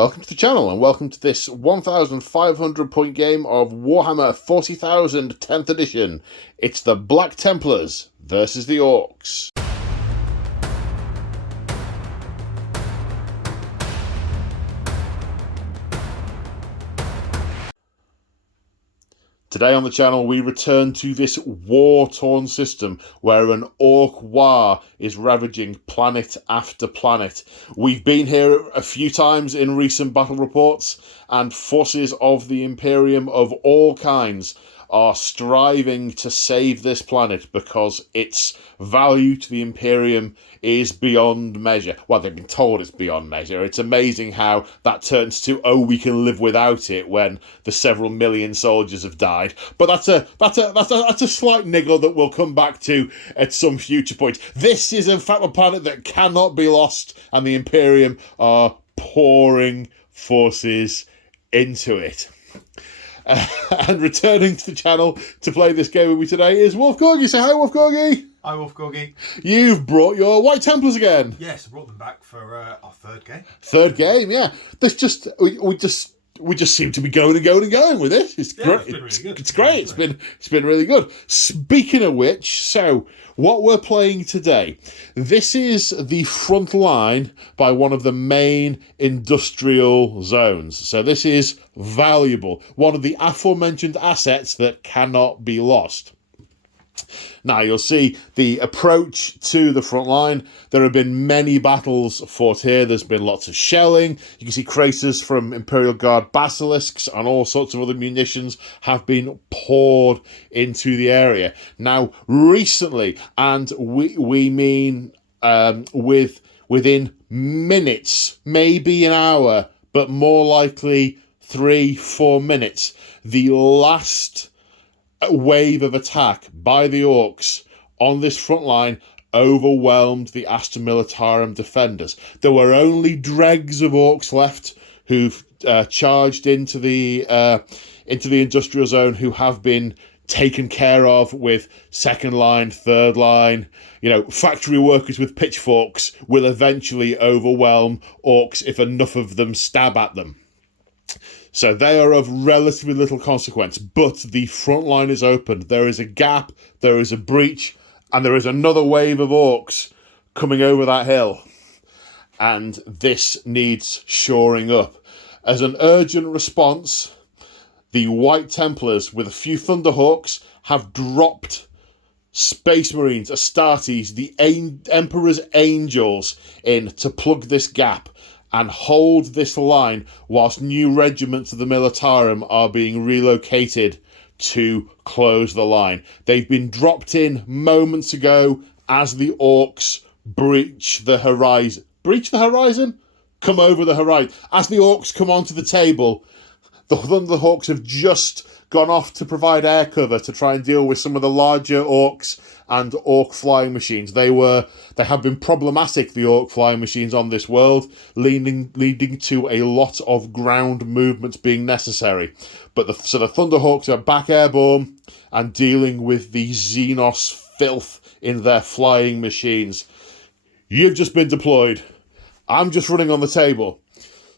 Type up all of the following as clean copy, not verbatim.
Welcome to the channel and welcome to this 1,500 point game of Warhammer 40,000 10th edition. It's the Black Templars versus the Orks. Today on the channel we return to this war-torn system where an Ork war is ravaging planet after planet. We've been here a few times in recent battle reports, and forces of the Imperium of all kinds are striving to save this planet because its value to the Imperium is beyond measure. Well, they've been told it's beyond measure. It's amazing how that turns to, oh, we can live without it when the several million soldiers have died. But that's a slight niggle that we'll come back to at some future point. This is in fact a planet that cannot be lost, and the Imperium are pouring forces into it. And returning to the channel to play this game with me today is Wolf Corgi. Say hi, Wolf Corgi. Hi, Wolf Corgi. You've brought your White Templars again. Yes, I brought them back for our third game. Third game, yeah. There's just we just seem to be going with it. It's great. It's been really good. It's great. It's been really good. Speaking of which, so what we're playing today, this is the front line by one of the main industrial zones. So this is valuable. One of the aforementioned assets that cannot be lost. Now, you'll see the approach to the front line. There have been many battles fought here. There's been lots of shelling. You can see craters from Imperial Guard basilisks and all sorts of other munitions have been poured into the area. Now, recently, and we mean within minutes, maybe an hour, but more likely 3-4 minutes, the last wave of attack by the Orks on this front line overwhelmed the Astra Militarum defenders. There were only dregs of Orks left who've charged into the industrial zone, who have been taken care of with second line, third line. You know, factory workers with pitchforks will eventually overwhelm Orks if enough of them stab at them. So they are of relatively little consequence, but the front line is open. There is a gap, there is a breach, and there is another wave of Orks coming over that hill. And this needs shoring up. As an urgent response, the White Templars, with a few Thunderhawks, have dropped Space Marines, Astartes, the Emperor's Angels in to plug this gap and hold this line whilst new regiments of the Militarum are being relocated to close the line. They've been dropped in moments ago as the Orks breach the horizon. Breach the horizon? Come over the horizon. As the Orks come onto the table, the Thunderhawks have just gone off to provide air cover to try and deal with some of the larger Orks and Ork flying machines. They have been problematic, the Ork flying machines on this world, leading to a lot of ground movements being necessary. But the Thunderhawks are back airborne and dealing with the Xenos filth in their flying machines. You've just been deployed. I'm just running on the table.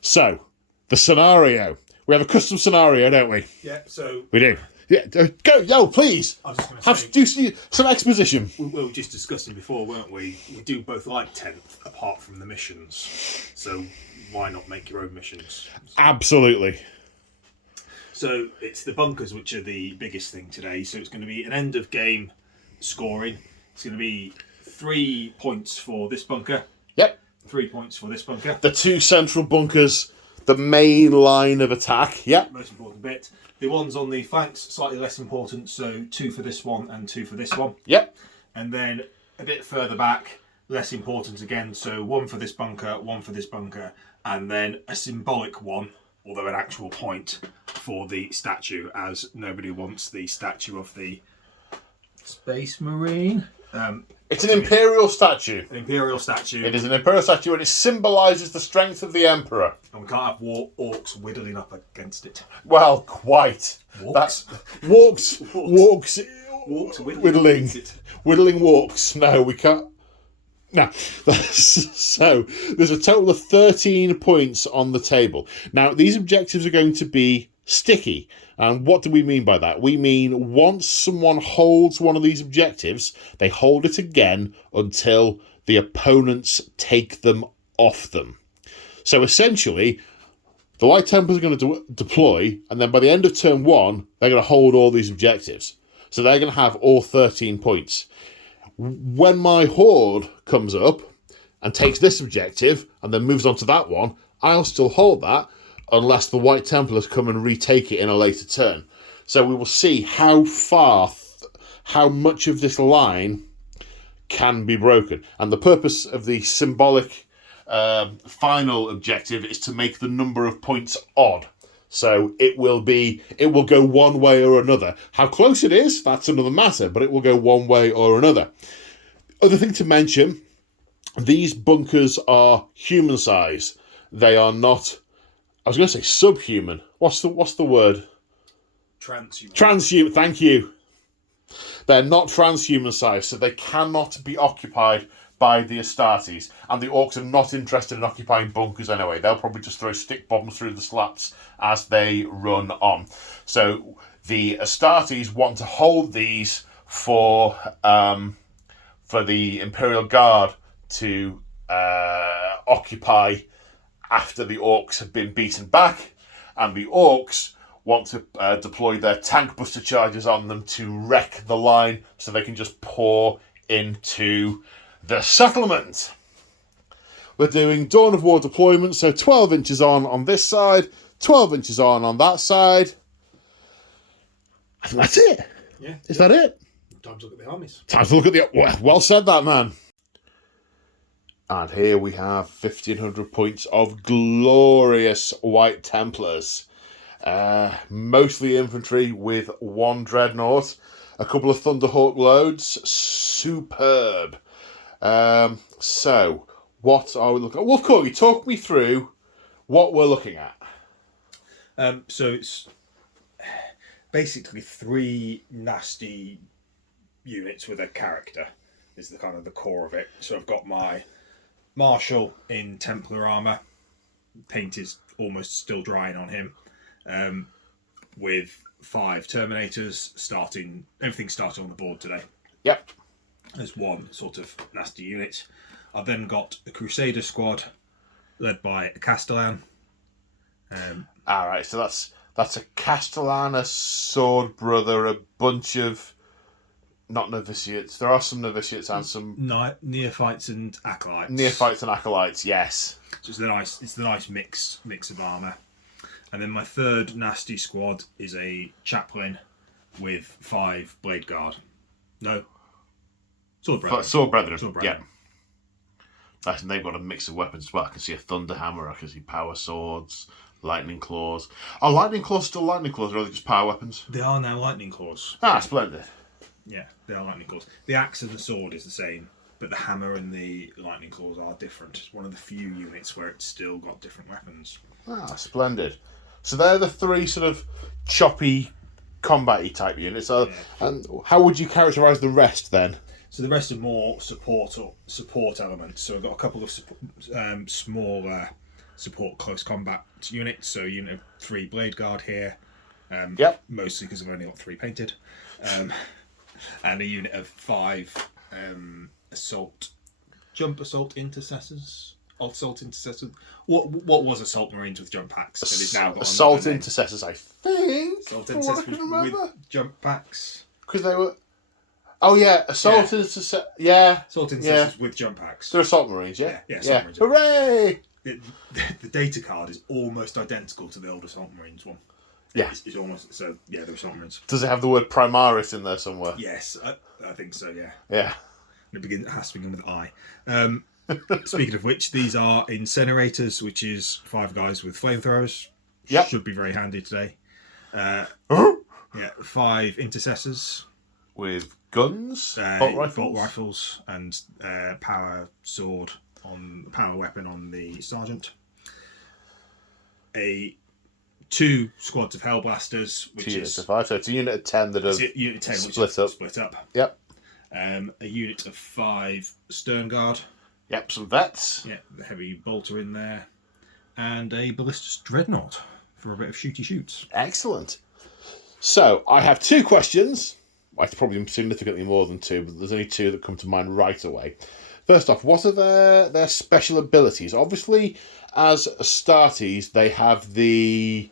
So, the scenario. We have a custom scenario, don't we? Yeah, so We do. Yeah, go, yo, please. I was just going to say, Do some exposition. we were just discussing before, weren't we? We do both like 10th apart from the missions. So why not make your own missions? Absolutely. So it's the bunkers which are the biggest thing today. So it's going to be an end of game scoring. It's going to be 3 points for this bunker. Yep. 3 points for this bunker. The two central bunkers, the main line of attack. Yep. Most important bit. The ones on the flanks, slightly less important, so 2 for this one and 2 for this one. Yep. And then a bit further back, less important again, so 1 for this bunker, 1 for this bunker, and then a symbolic one, although an actual point, for the statue, as nobody wants the statue of the Space Marine. It's an Imperial statue. An Imperial statue. It is an Imperial statue, and it symbolises the strength of the Emperor. And we can't have Orks whittling up against it. Well, quite. Walks? Walks Walks whittling. against it. Whittling walks. No, we can't. Now, so there's a total of 13 points on the table. Now, these objectives are going to be sticky. And what do we mean by that? We mean once someone holds one of these objectives, they hold it again until the opponents take them off them. So essentially, the White Templars are going to deploy, and then by the end of turn 1, they're going to hold all these objectives. So they're going to have all 13 points. When my Horde comes up and takes this objective and then moves on to that one, I'll still hold that unless the White Templars come and retake it in a later turn. So we will see how much of this line can be broken. And the purpose of the symbolic final objective is to make the number of points odd. So it will go one way or another. How close it is, that's another matter, but it will go one way or another. Other thing to mention, these bunkers are human size. They are not, I was going to say subhuman. What's the word? Transhuman. Transhuman, thank you. They're not transhuman size, so they cannot be occupied by the Astartes, and the Orks are not interested in occupying bunkers anyway. They'll probably just throw stick bombs through the slats as they run on. So the Astartes want to hold these for the Imperial Guard to occupy after the Orks have been beaten back, and the Orks want to deploy their tank buster charges on them to wreck the line so they can just pour into the settlement. We're doing Dawn of War deployment, so 12 inches on this side, 12 inches on that side. I think that's it. Yeah. Is that it? Time to look at the armies. Time to look at the... Well said, that man. And here we have 1,500 points of glorious White Templars. Mostly infantry with one Dreadnought. A couple of Thunderhawk loads. Superb. So, what are we looking at? Well, Corey, talk me through what we're looking at. So it's basically 3 nasty units with a character is the kind of the core of it. So I've got my Marshal in Templar armour. Paint is almost still drying on him. With 5 Terminators everything starting on the board today. Yep. As one sort of nasty unit. I've then got a Crusader squad led by a Castellan. Alright, so that's a Castellan, a Sword Brother, a bunch of not novitiates. There are some novitiates and some Neophytes and acolytes. Neophytes and acolytes, yes. So it's the nice mix of armour. And then my third nasty squad is a Chaplain with 5 Blade Guard. No. Sword Brethren. Sword Brethren. Sword Brethren. Yeah. And they've got a mix of weapons as well. I can see a Thunder Hammer, I can see Power Swords, Lightning Claws. Are Lightning Claws still Lightning Claws, or are they just power weapons? They are now Lightning Claws. Ah, splendid. Yeah, they are Lightning Claws. The axe and the sword is the same, but the hammer and the Lightning Claws are different. It's one of the few units where it's still got different weapons. Ah, splendid. So they're the 3 sort of choppy, combat-y type units. Yeah. And how would you characterise the rest then? So the rest are more support elements. So I've got a couple of smaller support close combat units. So unit of 3 Blade Guard here. Yep. Mostly because I've only got 3 painted. And a unit of 5 jump assault intercessors. What was assault marines with jump packs? That is now got assault intercessors, I think. Assault intercessors with jump packs. Because they were. Oh yeah, assault intercessors. Yeah. Assault intercessors with jump packs. They're assault marines, yeah. Yeah. Assault marines. Hooray! The data card is almost identical to the old assault marines one. Yeah. It's almost so. Yeah, they're assault marines. Does it have the word Primaris in there somewhere? Yes, I think so. Yeah. Yeah. It has to begin with I. Speaking of which, these are incinerators, which is 5 guys with flamethrowers. Yep. Should be very handy today. 5 intercessors with guns, bolt rifles, and power weapon on the sergeant. 2 squads of hellblasters, which is 5, so it's a unit of 10 that have split up. Split up. Yep. A unit of 5 stern guard. Yep, some vets. Yeah, the heavy bolter in there. And a ballistus dreadnought for a bit of shooty shoots. Excellent. So, I have 2 questions. Well, it's probably significantly more than 2, but there's only 2 that come to mind right away. First off, what are their special abilities? Obviously, as Astartes, they have the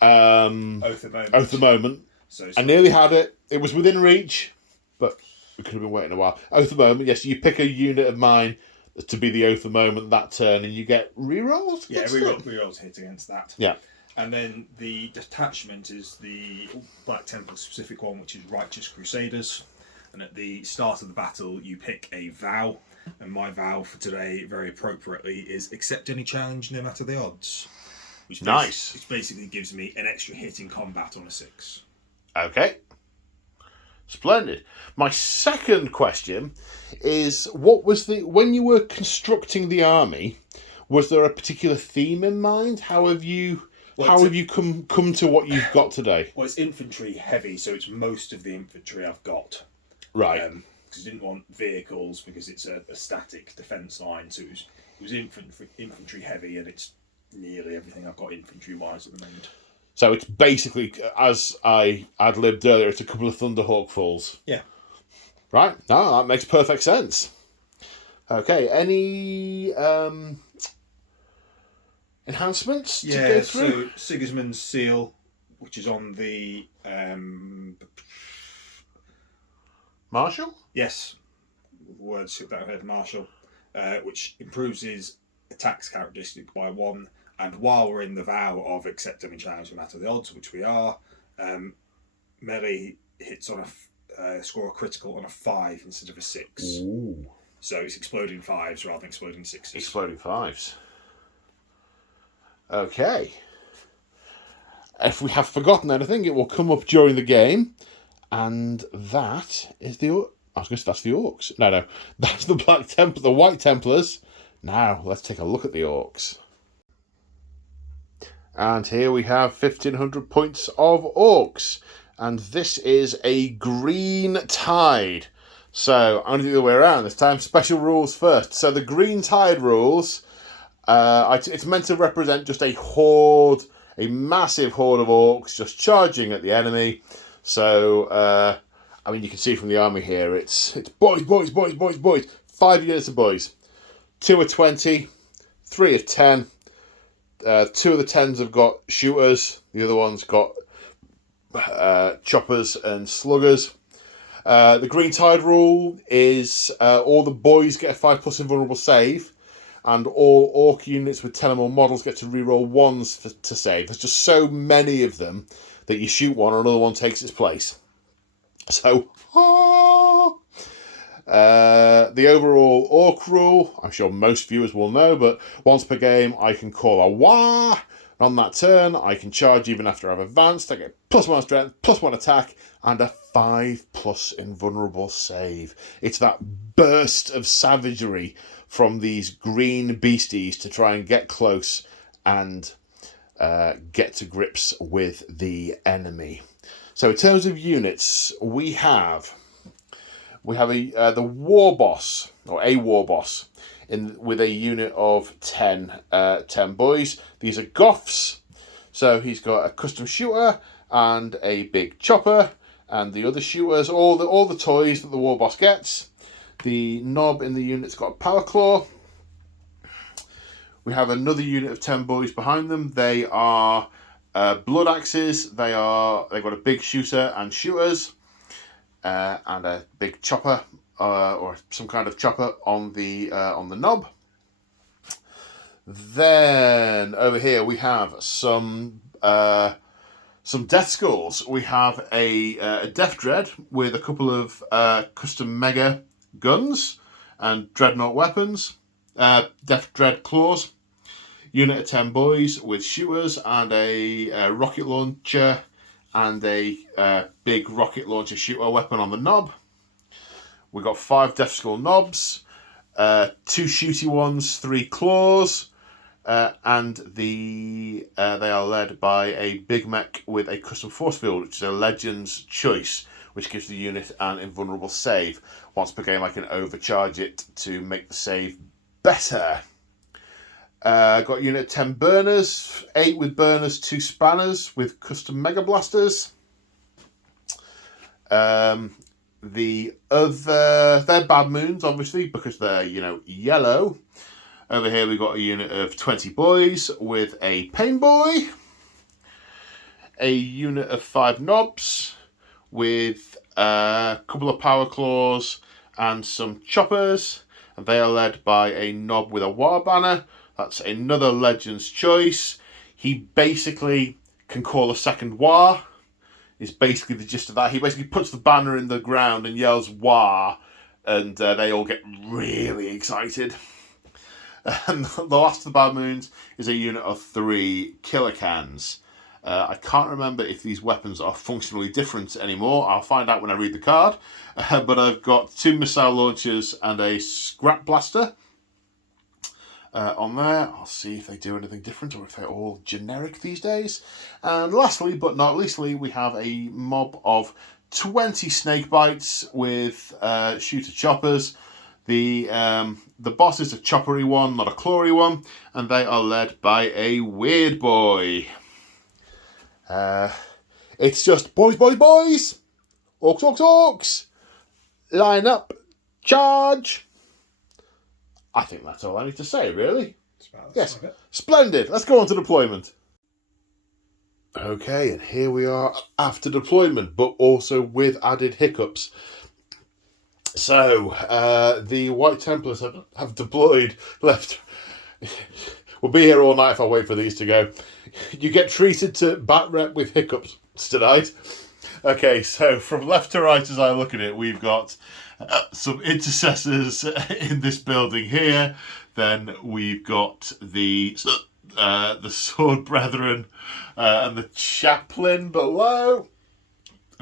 Oath of the Moment. So I nearly had it. It was within reach, but we could have been waiting a while. Oath of the Moment, yes, you pick a unit of mine to be the Oath of the Moment that turn, and you get rerolls? Yeah, rerolls hit against that. Yeah. And then the detachment is the Black Temple specific one, which is Righteous Crusaders. And at the start of the battle, you pick a vow. And my vow for today, very appropriately, is accept any challenge no matter the odds. Which basically gives me an extra hit in combat on a 6. Okay. Splendid. My second question is, what was when you were constructing the army, was there a particular theme in mind? How have you come to what you've got today? Well, it's infantry heavy, so it's most of the infantry I've got. Right. Because I didn't want vehicles because it's a static defence line, so it was infantry heavy, and it's nearly everything I've got infantry wise at the moment. So it's basically, as I ad-libbed earlier, it's a couple of Thunderhawk falls. Yeah. Right. No, that makes perfect sense. Okay. Any enhancements to go through? So Sigismund's seal, which is on the Marshal? Yes, words hit that head, Marshal, which improves his attacks characteristic by 1. And while we're in the vow of accept any challenge no matter the odds, which we are, melee hits on score a critical on a 5 instead of a 6. Ooh. So it's exploding 5s rather than exploding 6s. Exploding 5s. Okay. If we have forgotten anything, it will come up during the game. And that is I was going to say that's the Orks. No. That's the the White Templars. Now, let's take a look at the Orks. And here we have 1,500 points of Orks. And this is a green tide. So, I'm going to do the other way around this time. Special rules first. So, the green tide rules, it's meant to represent just a horde, a massive horde of Orks just charging at the enemy. So, you can see from the army here, it's boys. 5 units of boys. 2 are 20, 3 are 10. 2 of the 10s have got shooters. The other one's got choppers and sluggers. The green tide rule is all the boys get a 5+ invulnerable save, and all Orc units with 10 or more models get to reroll 1s to save. There's just so many of them that you shoot one and another one takes its place. So, the overall Orc rule, I'm sure most viewers will know, but once per game I can call a wah, and on that turn I can charge even after I've advanced. I get +1 strength, +1 attack, and a 5+ invulnerable save. It's that burst of savagery from these green beasties to try and get close and get to grips with the enemy. So in terms of units, we have the war boss, or a war boss, with a unit of 10 boys. These are Goths. So he's got a custom shooter and a big chopper, and the other shooters, all the toys that the war boss gets. The knob in the unit's got a power claw. We have another unit of 10 boys behind them. They are blood axes. They've got a big shooter and shooters, and a big chopper or some kind of chopper on the knob. Then over here we have some death skulls. We have a Death Dread with a couple of custom mega guns and dreadnought weapons. Death Dread claws. Unit of 10 boys with shooters and a rocket launcher and a big rocket launcher shooter weapon on the knob. We've got 5 Death Skull knobs, 2 shooty ones, 3 claws, and they are led by a big mech with a custom force field, which is a Legend's Choice, which gives the unit an invulnerable save. Once per game I can overcharge it to make the save better. Got a unit of 10 burners, 8 with burners, 2 spanners with custom mega blasters. The other, they're bad moons, obviously, because they're, yellow. Over here we got a unit of 20 boys with a pain boy. A unit of 5 knobs with a couple of power claws and some choppers. And they are led by a knob with a war banner. That's another Legends choice. He basically can call a second war. Is basically the gist of that. He basically puts the banner in the ground and yells "Wah," and they all get really excited. And the last of the bad moons is a unit of 3 killer cans. I can't remember if these weapons are functionally different anymore. I'll find out when I read the card. But I've got 2 missile launchers and a scrap blaster on there. I'll see if they do anything different or if they're all generic these days. And lastly, but not leastly, we have a mob of 20 snake bites with shooter choppers. The boss is a choppery one, not a clawy one, and they are led by a weird boy. It's just boys, boys, boys! Orks, orks, orks! Line up, charge! I think that's all I need to say, really. Yes, splendid. Let's go on to deployment. Okay, and here we are after deployment, but also with added hiccups. So, the White Templars have deployed left. We'll be here all night if I wait for these to go. You get treated to bat rep with hiccups tonight. Okay, so from left to right as I look at it, we've got some intercessors in this building here. Then we've got the sword brethren and the chaplain below.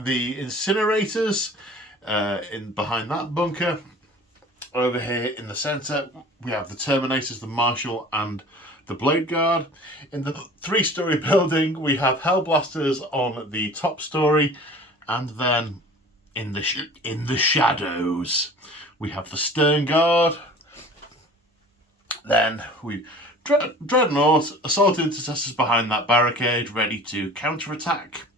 The incinerators in behind that bunker. Over here in the centre, we have the Terminators, the Marshal, and the Blade Guard. In the 3-story building, we have Hellblasters on the top story, and then in the shadows, we have the Stern Guard. Then we Dreadnought, Assault Intercessors behind that barricade, ready to counterattack.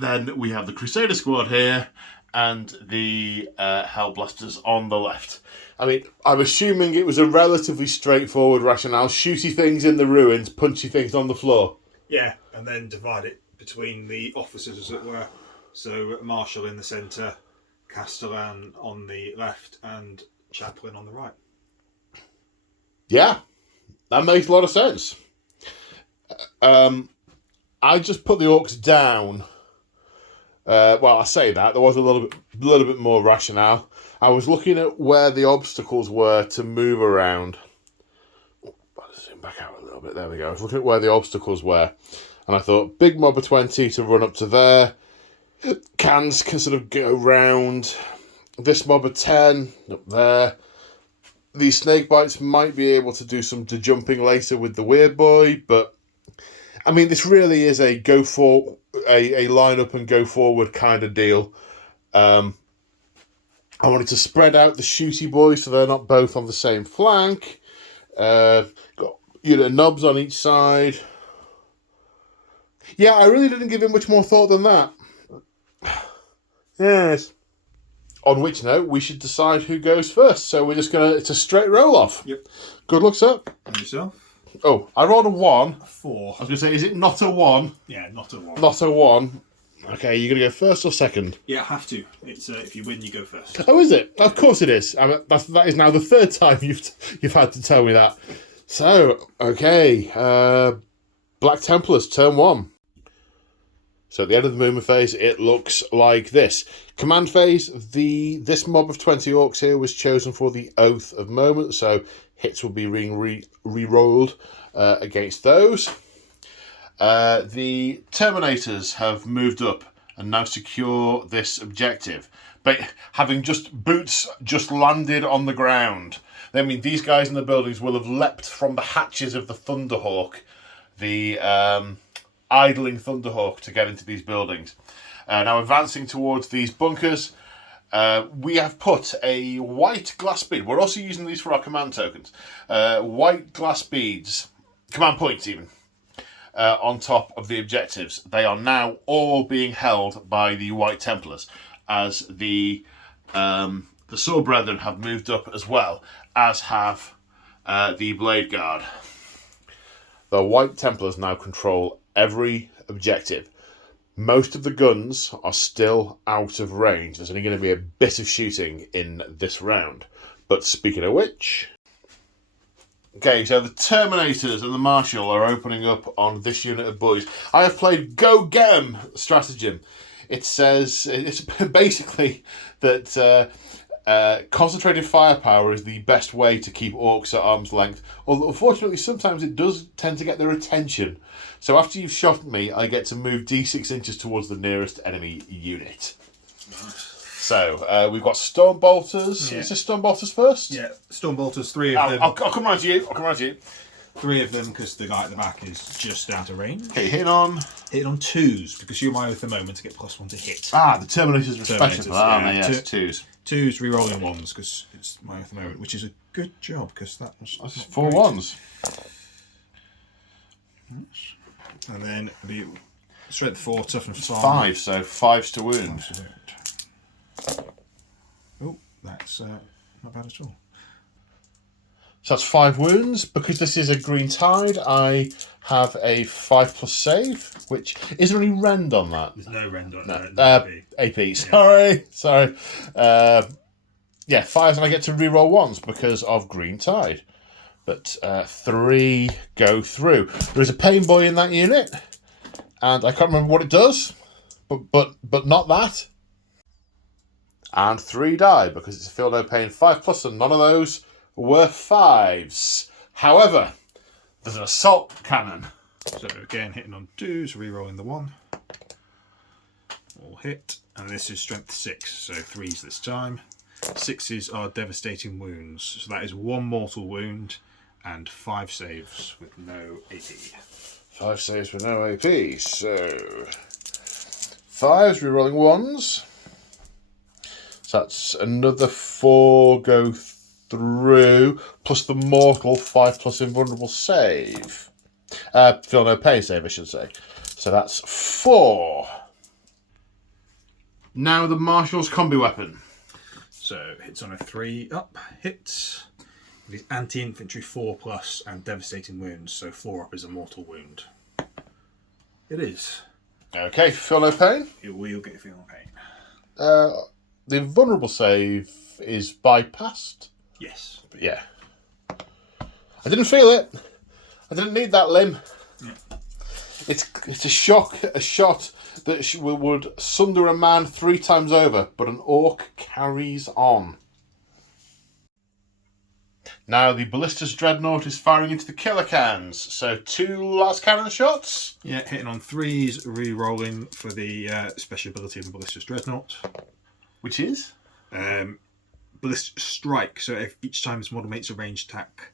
Then we have the Crusader Squad here, and the Hellblasters on the left. I mean, I'm assuming it was a relatively straightforward rationale. Shooty things in the ruins, punchy things on the floor. Yeah, and then divide it between the officers, as it were. So Marshal in the centre, Castellan on the left, and Chaplain on the right. Yeah, that makes a lot of sense. I just put the Orks down. Well, I say that there was a little bit more rationale. I was looking at where the obstacles were to move around. I'll zoom back out a little bit. There we go. I was looking at where the obstacles were, and I thought big mob of 20 to run up to there. Cans can sort of go round. This mob of 10 up there. These snake bites might be able to do some jumping later with the weird boy, but I mean, this really is a go for a line up and go forward kind of deal. I wanted to spread out the shooty boys so they're not both on the same flank. Got knobs on each side. Yeah, I really didn't give it much more thought than that. Yes. On which note, we should decide who goes first. So we're just it's a straight roll off. Yep. Good luck, sir. And yourself? Oh, I rolled a 1. A 4. I was going to say, is it not a 1? Yeah, not a 1. Not a 1. Okay, you're going to go first or second? Yeah, have to. It's if you win, you go first. Oh, is it? Of course it is. I mean, that is now the 3rd time you've had to tell me that. So, okay. Black Templars, turn 1. So at the end of the movement phase, it looks like this. Command phase, this mob of 20 orcs here was chosen for the Oath of Moment, so hits will be being re-rolled against those. The Terminators have moved up and now secure this objective. But having boots just landed on the ground, I mean, these guys in the buildings will have leapt from the hatches of the Thunderhawk, the idling Thunderhawk, to get into these buildings. Now advancing towards these bunkers, we have put a white glass bead. We're also using these for our command tokens. White glass beads, command points even, on top of the objectives. They are now all being held by the White Templars, as the Sword Brethren have moved up as well, as have the Blade Guard. The White Templars now control every objective. Most of the guns are still out of range. There's only going to be a bit of shooting in this round. But speaking of which... Okay, so the Terminators and the Marshal are opening up on this unit of boys. I have played Go Get 'em stratagem. It says... It's basically that... concentrated firepower is the best way to keep orcs at arm's length. Although, unfortunately, sometimes it does tend to get their attention. So after you've shot me, I get to move d6 inches towards the nearest enemy unit. Nice. So, we've got Storm Bolters. Yeah. Is this Storm Bolters first? Yeah, Storm Bolters, 3 of them. I'll come round to you. 3 of them, because the guy at the back is just out of range. Okay, hit on 2s, because you're my oath the moment to get +1 to hit. the Terminators are special for that, aren't they? yeah. Yes, 2s. 2s re-rolling 1s, because it's my oath the moment, which is a good job, because that was... That's 4 1s. And then the strength 4, toughness 5. 5, so 5s to wound. Oh, that's not bad at all. So that's 5 wounds. Because this is a green tide, I have a 5+ save, which... Is there any rend on that? There's no rend on it. AP. Sorry. Yeah, 5s, and I get to reroll 1s because of green tide. But 3 go through. There is a pain boy in that unit, and I can't remember what it does, but not that. And 3 die because it's a feel no pain 5+, and none of those were 5s. However, there's an assault cannon. So again, hitting on 2s, re-rolling the 1. All hit, and this is strength 6, so 3s this time. 6s are devastating wounds, so that is 1 mortal wound and 5 saves with no AP. 5 saves with no AP, so 5s, re-rolling 1s. So that's another 4 go through, plus the mortal 5+ invulnerable save. Feel no pain save, I should say. So that's 4. Now the Marshal's combi weapon. So hits on a 3 up, hits. With his anti-infantry 4+ and devastating wounds, so 4 up is a mortal wound. It is. Okay, feel no pain. It will get feel no pain. The invulnerable save is bypassed. Yes. Yeah. I didn't feel it. I didn't need that limb. Yeah. It's a shot that would sunder a man 3 times over, but an orc carries on. Now the Ballista's Dreadnought is firing into the killer cans, so 2 last cannon shots. Yeah, hitting on 3s, re-rolling for the special ability of the Ballista's Dreadnought. Which is? Ballista Strike, so if each time this model makes a ranged attack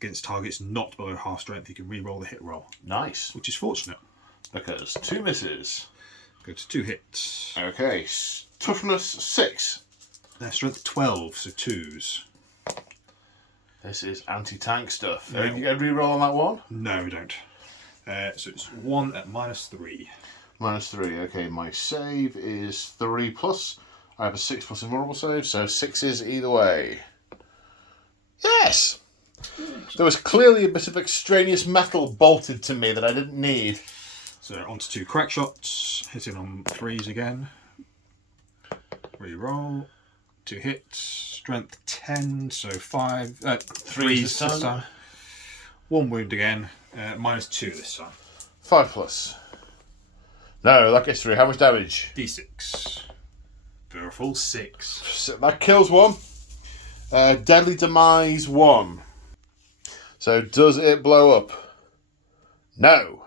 against targets not below half strength, you can re-roll the hit roll. Nice. Which is fortunate. Because 2 misses. Go to 2 hits. Okay, toughness 6. Strength 12, so 2s. This is anti-tank stuff. No. You get a re-roll on that one? No, we don't. So it's 1 at -3. -3, okay. My save is 3+. I have a 6+ invulnerable save, so 6s either way. Yes! There was clearly a bit of extraneous metal bolted to me that I didn't need. So onto 2 crack shots, hitting on 3s again. Re-roll. 2 hits, strength 10, so 3s this time. 1 wound again, -2 this time. 5+. No, that gets through. How much damage? D6. For a full 6. So that kills 1. Deadly Demise 1. So does it blow up? No.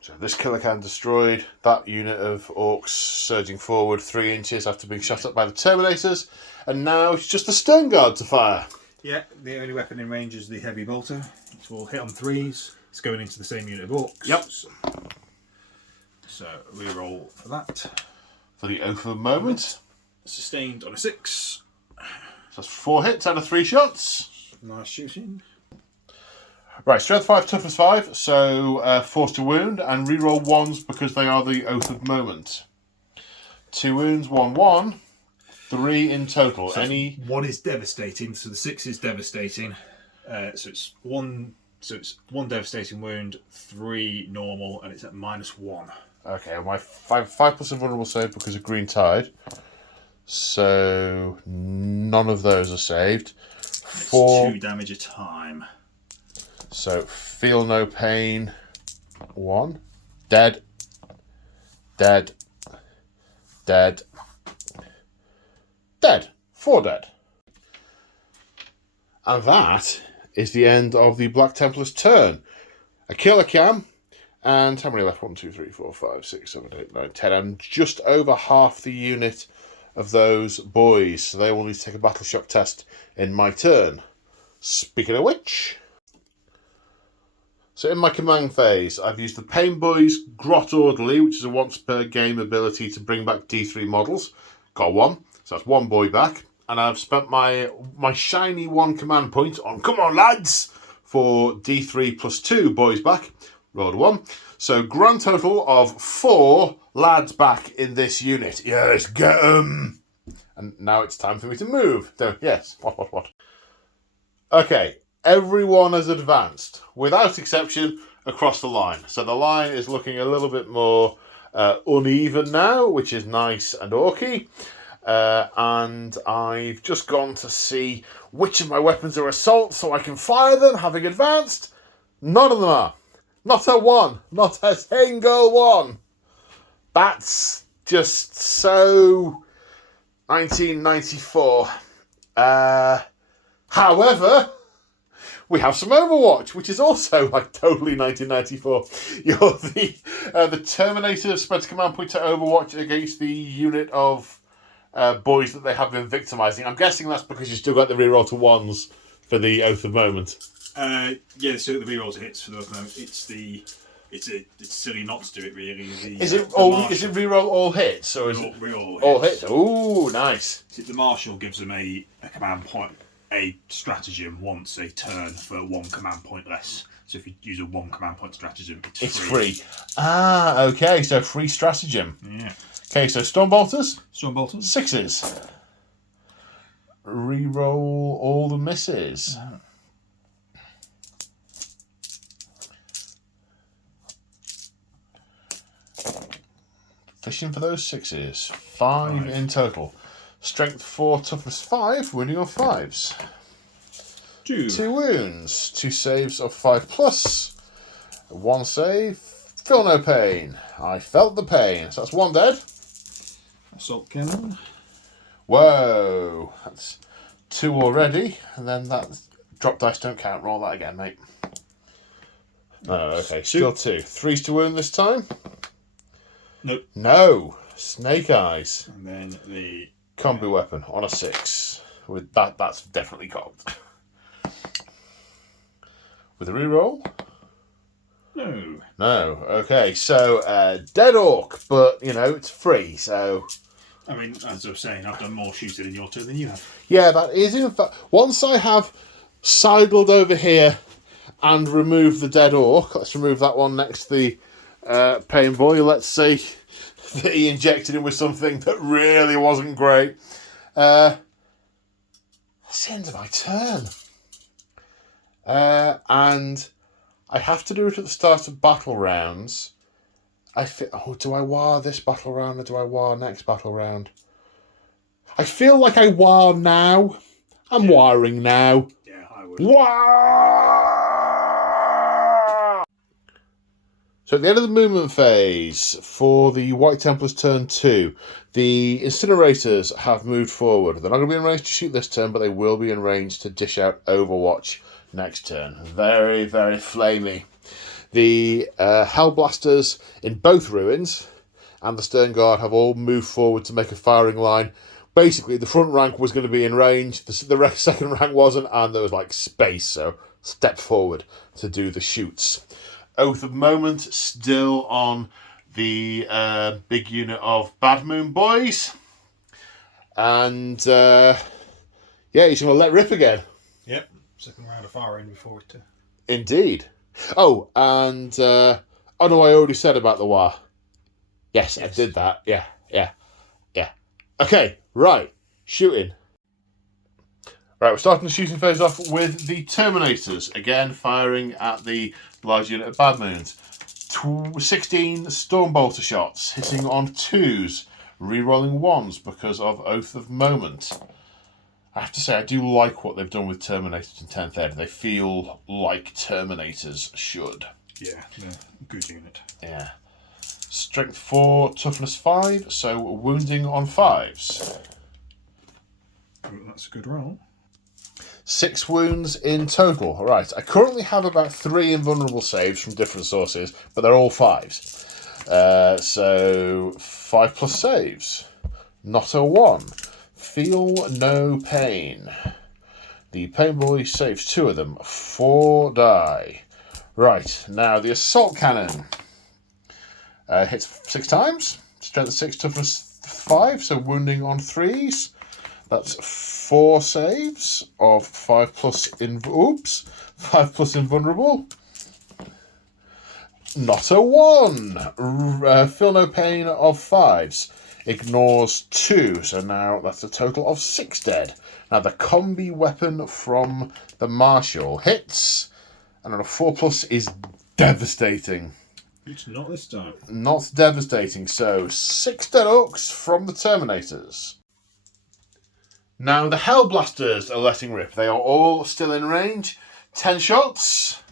So this killer can destroyed. That unit of orcs surging forward 3 inches after being shot up by the Terminators. And now it's just the Stern Guard to fire. Yeah, the only weapon in range is the Heavy Bolter. It will hit on 3s. It's going into the same unit of orcs. Yep. So reroll for that. For the Oath of Moment. Sustained on a 6. So that's 4 hits out of 3 shots. Nice shooting. Right, Strength 5, Toughness 5, so Force to Wound, and reroll 1s because they are the Oath of Moment. 2 wounds, 1-1, 3 in total. So Any 1 is devastating, so the 6 is devastating. So it's one devastating wound, 3 normal, and it's at -1. Okay, my 5+ invulnerable save because of Green Tide. So none of those are saved. 4 2 damage a time. So Feel No Pain. 1. Dead. Dead. Dead. Dead. 4 dead. And that is the end of the Black Templar's turn. A killer cam. And how many left? 1, 2, 3, 4, 5, 6, 7, 8, 9, 10. And just over half the unit of those boys. So they will need to take a battle shock test in my turn. Speaking of which... So in my command phase, I've used the Pain Boys Grot Orderly, which is a once per game ability to bring back D3 models. Got 1, so that's 1 boy back. And I've spent my shiny 1 command point on, come on lads, for D3 plus 2 boys back. Rolled a 1. So grand total of 4 lads back in this unit. Yes, get 'em. And now it's time for me to move. Yes, what? Okay. Everyone has advanced, without exception, across the line. So the line is looking a little bit more uneven now, which is nice and orky. And I've just gone to see which of my weapons are assault so I can fire them, having advanced. None of them are. Not a one. Not a single one. That's just so 1994. However... we have some Overwatch, which is also like totally 1994. You're the Terminator spent a command point to Overwatch against the unit of boys that they have been victimizing. I'm guessing that's because you still got the reroll to 1s for the Oath of Moment. Yeah, so the reroll to hits for the Oath of Moment. It's silly not to do it really. Is it reroll all hits or is it reroll all hits? Ooh, nice. The Marshal gives them a command point. A stratagem once a turn for 1 command point less. So if you use a 1 command point stratagem, it's free. Ah, okay, so free stratagem. Yeah. Okay, so Stormbolters? 6s. Reroll all the misses. Fishing for those 6s. 5 in total. Strength 4, Toughness 5, wounding on 5s. 2 wounds, 2 saves of 5+. 1 save, Feel No Pain. I felt the pain. So that's 1 dead. Assault cannon. Whoa, that's 2 already. And then that drop dice don't count. Roll that again, mate. Oh, okay, still 2. 3s to wound this time. Nope. No, Snake Eyes. And then the combi weapon on a 6. With that's definitely cocked. With a reroll? No. No. Okay, so dead orc, but it's free, so. I mean, as I was saying, I've done more shooting in your turn than you have. Yeah, that is in fact. Once I have sidled over here and removed the dead orc, let's remove that one next to the pain boy. Let's see that he injected him with something that really wasn't great. That's the end of my turn. And I have to do it at the start of battle rounds. Do I war this battle round or do I war next battle round? I feel like I war now. I'm warring now. Yeah, I would. War! So at the end of the movement phase, for the White Templars turn 2, the Incinerators have moved forward. They're not going to be in range to shoot this turn, but they will be in range to dish out Overwatch next turn. Very, very flamey. The Hellblasters in both ruins and the Stern Guard have all moved forward to make a firing line. Basically, the front rank was going to be in range, the second rank wasn't, and there was like space, so stepped forward to do the shoots. Oath of Moment still on the big unit of Bad Moon Boys. And yeah, he's going to let rip again. Yep. Second round of firing before it. Indeed. Oh, and oh no, I already said about the war. Yes, I did that. Yeah. Okay, right. Shooting. Right, we're starting the shooting phase off with the Terminators. Again, firing at the large unit of Bad Moons. 16 Stormbolter shots, hitting on 2s, re-rolling 1s because of Oath of Moment. I have to say, I do like what they've done with Terminators in 10th Ed. They feel like Terminators should. Yeah, good unit. Yeah. Strength 4, Toughness 5, so wounding on 5s. Oh, that's a good roll. 6 wounds in total. Right, I currently have about 3 invulnerable saves from different sources, but they're all 5s. So 5 plus saves. Not a 1. Feel no pain. The Pain Boy saves 2 of them. 4 die. Right, now the Assault Cannon. Hits 6 times. Strength 6, Toughness 5, so wounding on 3s. That's 4 saves of 5 plus 5 plus invulnerable. Not a 1. Feel no pain of 5s. Ignores 2, so now that's a total of 6 dead. Now the combi weapon from the Marshal hits, and on a 4 plus is devastating. It's not this time. Not devastating, so 6 dead orcs from the Terminators. Now the Hellblasters are letting rip. They are all still in range. 10 shots,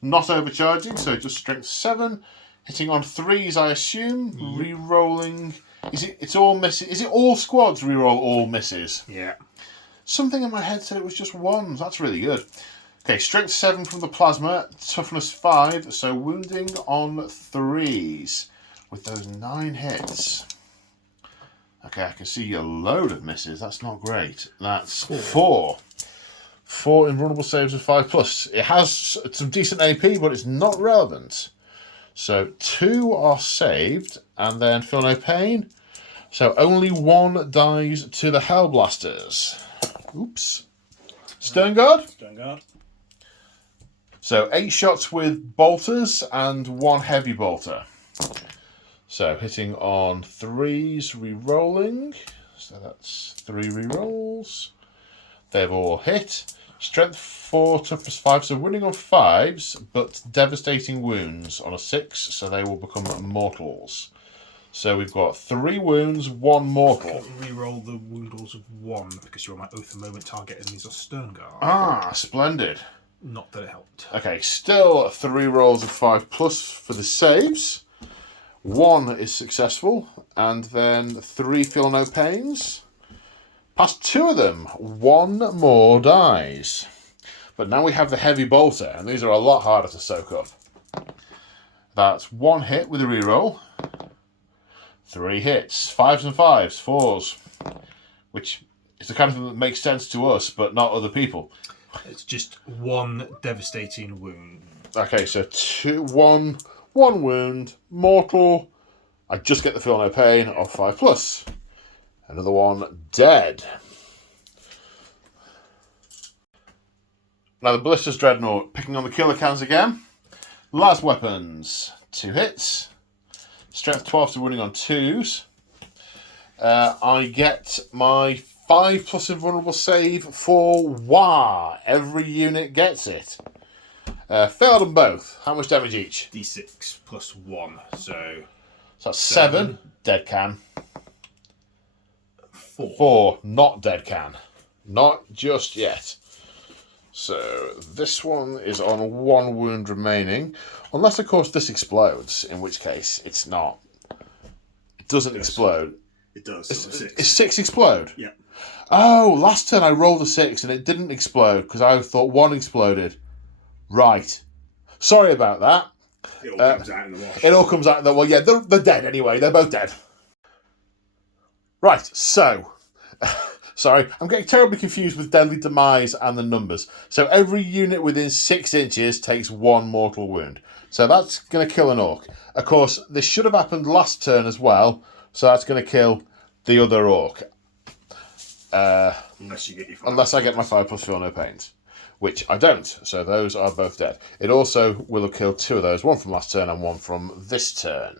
not overcharging, so just strength 7. Hitting on 3s, I assume. Re-rolling. It's all misses. Is it all squads re-roll all misses? Yeah. Something in my head said it was just 1s. That's really good. Okay, strength 7 from the plasma, toughness 5, so wounding on 3s with those 9 hits. Okay, I can see a load of misses. That's not great. That's 4. 4 invulnerable saves of 5 plus. It has some decent AP, but it's not relevant. So 2 are saved, and then feel no pain. So only 1 dies to the Hellblasters. Oops. Sternguard? Sternguard. So 8 shots with bolters and 1 heavy bolter. So hitting on 3s, re-rolling. So that's 3 re-rolls. They've all hit. Strength 4, toughness 5, so winning on 5s, but devastating wounds on a 6, so they will become mortals. So we've got 3 wounds, 1 mortal. I can re-roll the wound rolls of 1 because you're on my Oath of Moment target enemies are Sternguard. Ah, splendid. Not that it helped. Okay, still 3 rolls of 5 plus for the saves. 1 is successful, and then 3 feel no pains. Past 2 of them, 1 more dies. But now we have the heavy bolter, and these are a lot harder to soak up. That's 1 hit with a reroll. 3 hits, 5s and 5s, 4s, which is the kind of thing that makes sense to us, but not other people. It's just 1 devastating wound. Okay, so 1 wound, mortal. I just get the feel no pain of 5 plus. Another 1 dead. Now the Ballista's Dreadnought, picking on the killer cans again. Las weapons, 2 hits. Strength 12 to winning on 2s. I get my 5 plus invulnerable save for WA. Every unit gets it. Failed them both. How much damage each? D6 plus 1, so that's 7. Dead can. 4. 4. Not dead can. Not just yet. So this one is on 1 wound remaining. Unless, of course, this explodes, in which case it's not. It doesn't explode. It does. Is 6 explode? Yeah. Oh, last turn I rolled a 6 and it didn't explode because I thought 1 exploded. Right. Sorry about that. It all comes out in the wash. It all comes out in the... Well, yeah, they're dead anyway. They're both dead. Right, so... Sorry, I'm getting terribly confused with Deadly Demise and the numbers. So every unit within 6 inches takes 1 mortal wound. So that's going to kill an orc. Of course, this should have happened last turn as well. So that's going to kill the other orc. Unless you get your 5. Unless I get my 5+ Feel No Pains. Which I don't. So those are both dead. It also will have killed 2 of those. 1 from last turn and 1 from this turn.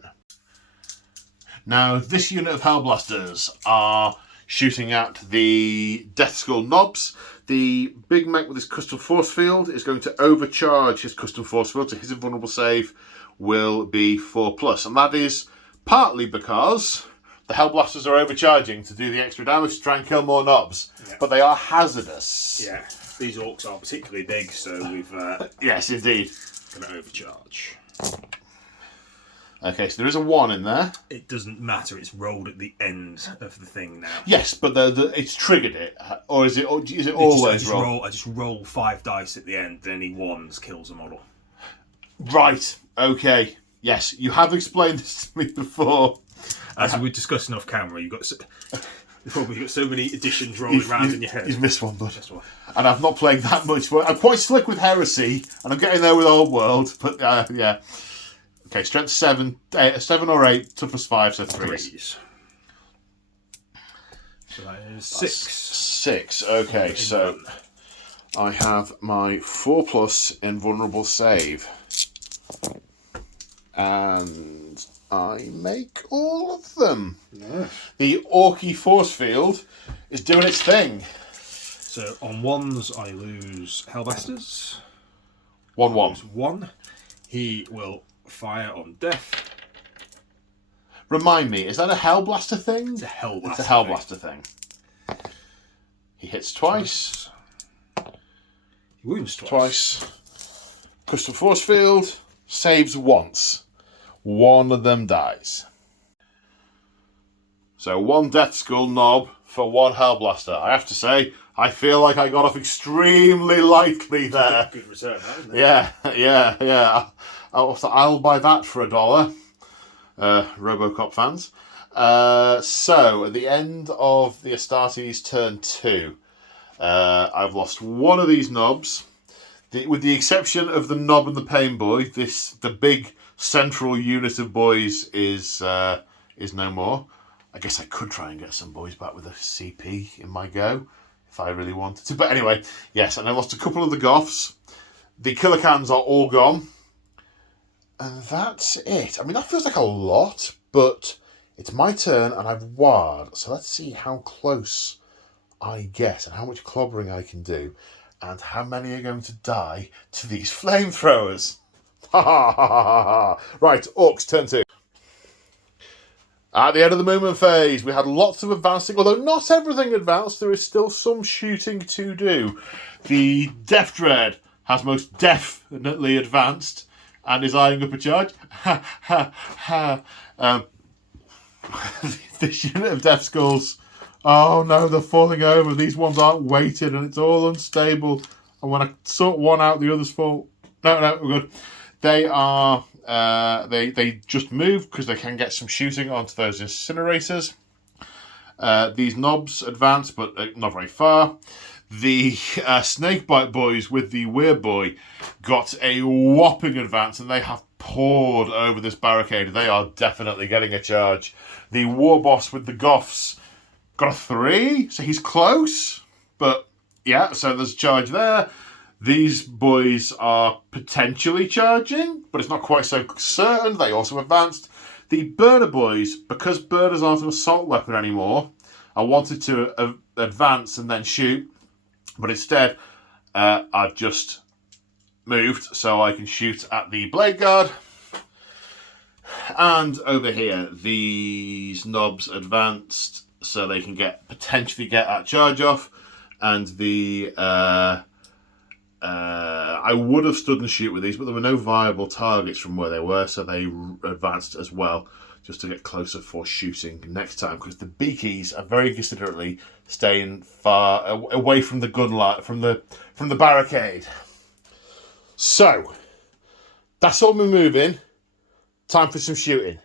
Now, this unit of Hellblasters are shooting at the Death Skull Knobs. The big mech with his custom force field is going to overcharge his custom force field, so his invulnerable save will be 4+. And that is partly because the Hellblasters are overcharging to do the extra damage to try and kill more knobs. Yeah. But they are hazardous. Yeah, these orcs are particularly big, so we've... yes, indeed. Going to overcharge. Okay, so there is a 1 in there. It doesn't matter, it's rolled at the end of the thing now. Yes, but it's triggered it. Or is it always roll? I just roll 5 dice at the end, and any 1s kills a model. Right, okay. Yes, you have explained this to me before. As we were discussing off camera, you've got so many additions rolling around in your head. You've missed one, bud. And I've not played that much. I'm quite slick with Heresy, and I'm getting there with Old World, but yeah. Okay, strength 7 or 8, toughness 5, so 3s. So that is 6. 6, okay, so I have my 4+ invulnerable save. And I make all of them. Nice. The Orky force field is doing its thing. So on 1s, I lose Hellblasters. 1-1. 1. He will fire on death. Remind me, is that a Hellblaster thing? It's a Hellblaster. It's a Hellblaster thing. He hits twice. He wounds twice. Custom force field saves once. 1 of them dies. So 1 Death Skull Knob for 1 Hellblaster. I have to say, I feel like I got off extremely lightly there. Good return, hasn't it? Yeah. I'll buy that for $1. Robocop fans. So, at the end of the Astartes turn 2, I've lost 1 of these knobs. With the exception of the knob and the pain boy, the big central unit of boys is no more. I guess I could try and get some boys back with a CP in my go, if I really wanted to. But anyway, yes, and I lost a couple of the Goths. The Killer Cans are all gone. And that's it. I mean, that feels like a lot, but it's my turn and I've warred. So let's see how close I get and how much clobbering I can do and how many are going to die to these flamethrowers. Ha ha ha ha ha. Right, Orks, turn 2. At the end of the movement phase, we had lots of advancing, although not everything advanced. There is still some shooting to do. The Death Dread has most definitely advanced and is eyeing up a charge. Ha, ha, ha. This unit of Death Skulls, oh no, they're falling over. These ones aren't weighted and it's all unstable. And when I sort one out, the others fall. No, we're good. They are, they just move because they can get some shooting onto those incinerators. These knobs advance, but not very far. The Snakebite boys with the Weird Boy got a whopping advance and they have poured over this barricade. They are definitely getting a charge. The War Boss with the Goths got a 3, so he's close. But yeah, so there's a charge there. These boys are potentially charging, but it's not quite so certain. They also advanced. The Burner boys, because burners aren't an assault weapon anymore, I wanted to advance and then shoot. But instead, I've just moved so I can shoot at the Blade Guard. And over here, these knobs advanced so they can potentially get that charge off. And the I would have stood and shoot with these, but there were no viable targets from where they were, so they advanced as well, just to get closer for shooting next time, because the beakies are very considerately staying far away from the gun light, from the barricade. So that's all my moving. Time for some shooting.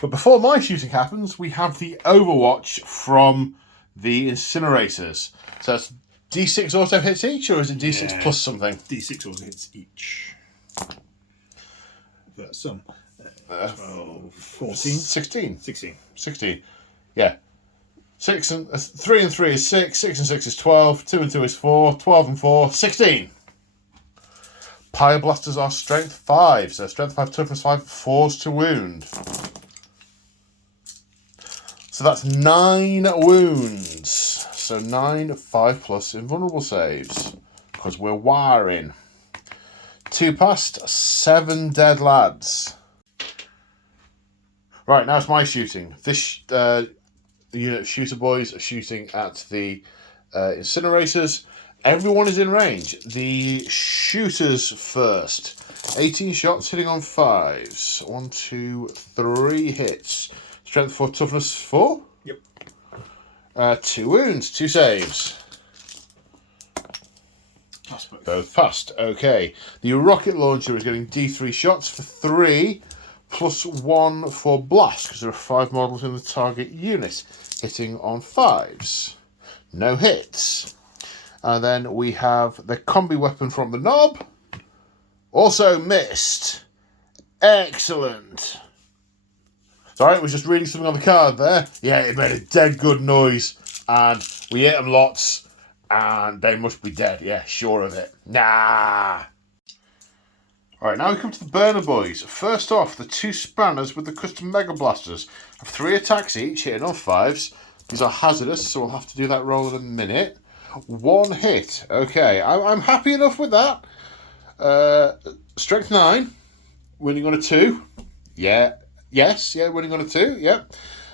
But before my shooting happens, we have the Overwatch from the incinerators. So that's D6 auto hits each, or is it D6 plus something? D6 also hits each. That's some. 12, 14. 16. 16. 16. Yeah. 3 and 3 is 6. 6 and 6 is 12. 2 and 2 is 4. 12 and 4, 16. Pyroblasters are strength 5. So strength 5, toughness 5, 4s to wound. So that's 9 wounds. So 9, 5 plus invulnerable saves. Because we're wiring. 2 past, 7 dead lads. Right, now it's my shooting. This unit of shooter boys are shooting at the incinerators. Everyone is in range. The shooters first. 18 shots hitting on 5s. 1, 2, 3 hits. Strength 4, toughness 4? Yep. 2 wounds, 2 saves. Both passed. Okay. The rocket launcher is getting D3 shots for 3, plus 1 for blast, because there are 5 models in the target unit, hitting on 5s. No hits. And then we have the combi weapon from the knob. Also missed. Excellent. Sorry, it was just reading something on the card there. Yeah, it made a dead good noise. And we hit them lots. And they must be dead. Yeah, sure of it. Nah. Alright, now we come to the burner boys. First off, the 2 spanners with the custom mega blasters have 3 attacks each, hitting on 5s. These are hazardous, so we'll have to do that roll in a minute. 1 hit. Okay, I'm happy enough with that. Strength 9. Winning on a 2. Yeah. Yes, yeah, winning on a 2. Yeah.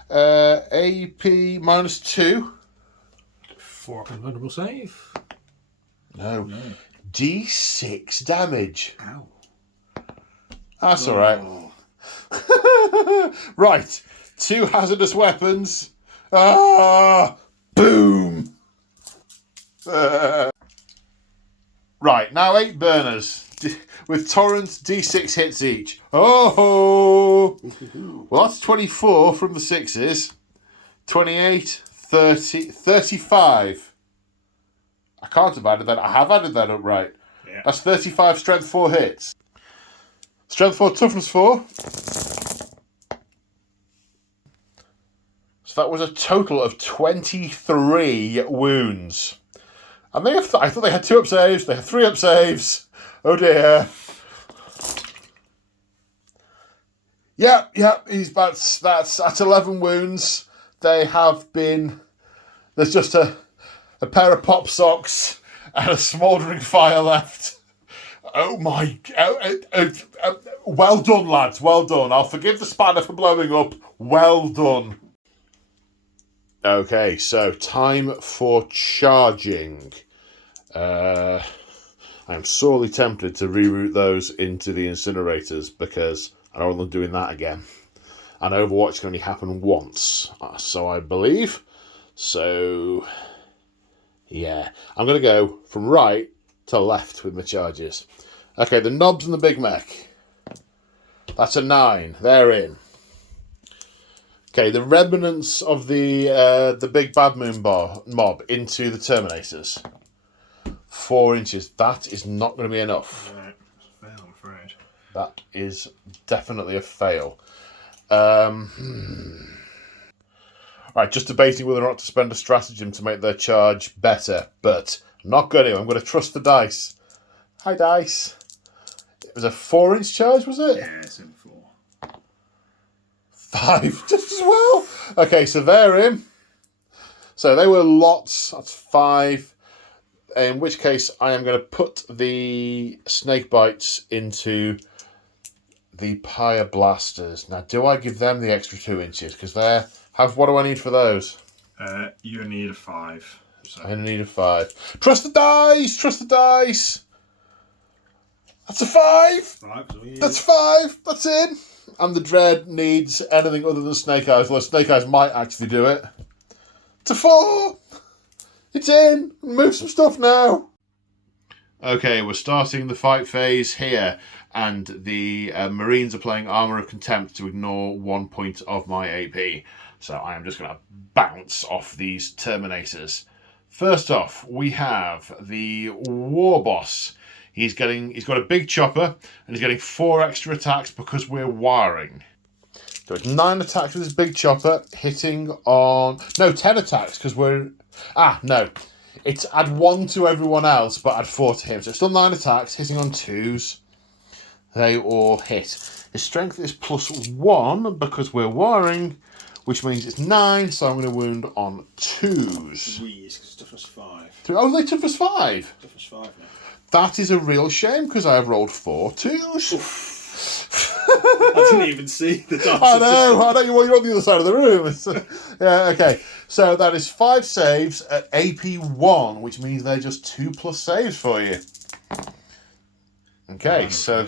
AP minus 2. 4 up invulnerable save. No. D6 damage. Ow. That's alright. Right. 2 hazardous weapons. Boom. Right, now 8 burners. With torrents, D6 hits each. Oh! Well, that's 24 from the 6s. 28, 30, 35. I can't have added that. I have added that up right. Yeah. That's 35 strength 4 hits. Strength 4, toughness 4. So that was a total of 23 wounds. And I thought they had 2 up saves. They had 3 up saves. Oh dear. Yep. That's 11 wounds. They have been. There's just a pair of pop socks and a smouldering fire left. Oh my! Well done, lads. Well done. I'll forgive the spanner for blowing up. Well done. Okay, so time for charging. I am sorely tempted to reroute those into the incinerators because I don't want them doing that again. And Overwatch can only happen once, so I believe. So, yeah. I'm going to go from right to left with my charges. Okay, the knobs and the Big Mech. That's a 9. They're in. Okay, the remnants of the Big Bad Moon mob into the Terminators. 4 inches. That is not going to be enough. Right. Fail, I'm afraid. That is definitely a fail. Right, just debating whether or not to spend a stratagem to make their charge better, but I'm not going to. I'm going to trust the dice. Hi, dice. It was a 4-inch charge, was it? Yeah, it's in 4. 5, just as well. Okay, so they're in. So they were lots. That's 5. In which case, I am going to put the snake bites into the pyre blasters. Now, do I give them the extra 2 inches? Because what do I need for those? You need a 5. So. I need a 5. Trust the dice. Trust the dice. That's a 5. 5. That's 5. That's in. And the Dread needs anything other than Snake Eyes. Well, Snake Eyes might actually do it. It's a 4. It's in. Move some stuff now. Okay, we're starting the fight phase here. And the Marines are playing Armour of Contempt to ignore 1 point of my AP. So I am just going to bounce off these Terminators. First off, we have the War Boss. He's got a big chopper, and he's getting 4 extra attacks because we're wiring. So it's 9 attacks with his big chopper, hitting on... No, 10 attacks, because we're... no. It's add 1 to everyone else, but add 4 to him. So it's still 9 attacks, hitting on 2s. They all hit. His strength is +1 because we're wiring, which means it's 9, so I'm going to wound on 2s. 3s, because toughness 5. Oh, they toughness 5? Toughness 5 now. That is a real shame, because I have rolled 4 2s. I didn't even see the dice. I know, you're on the other side of the room. Yeah, okay. So that is 5 saves at AP 1, which means they're just 2+ saves for you. Okay, so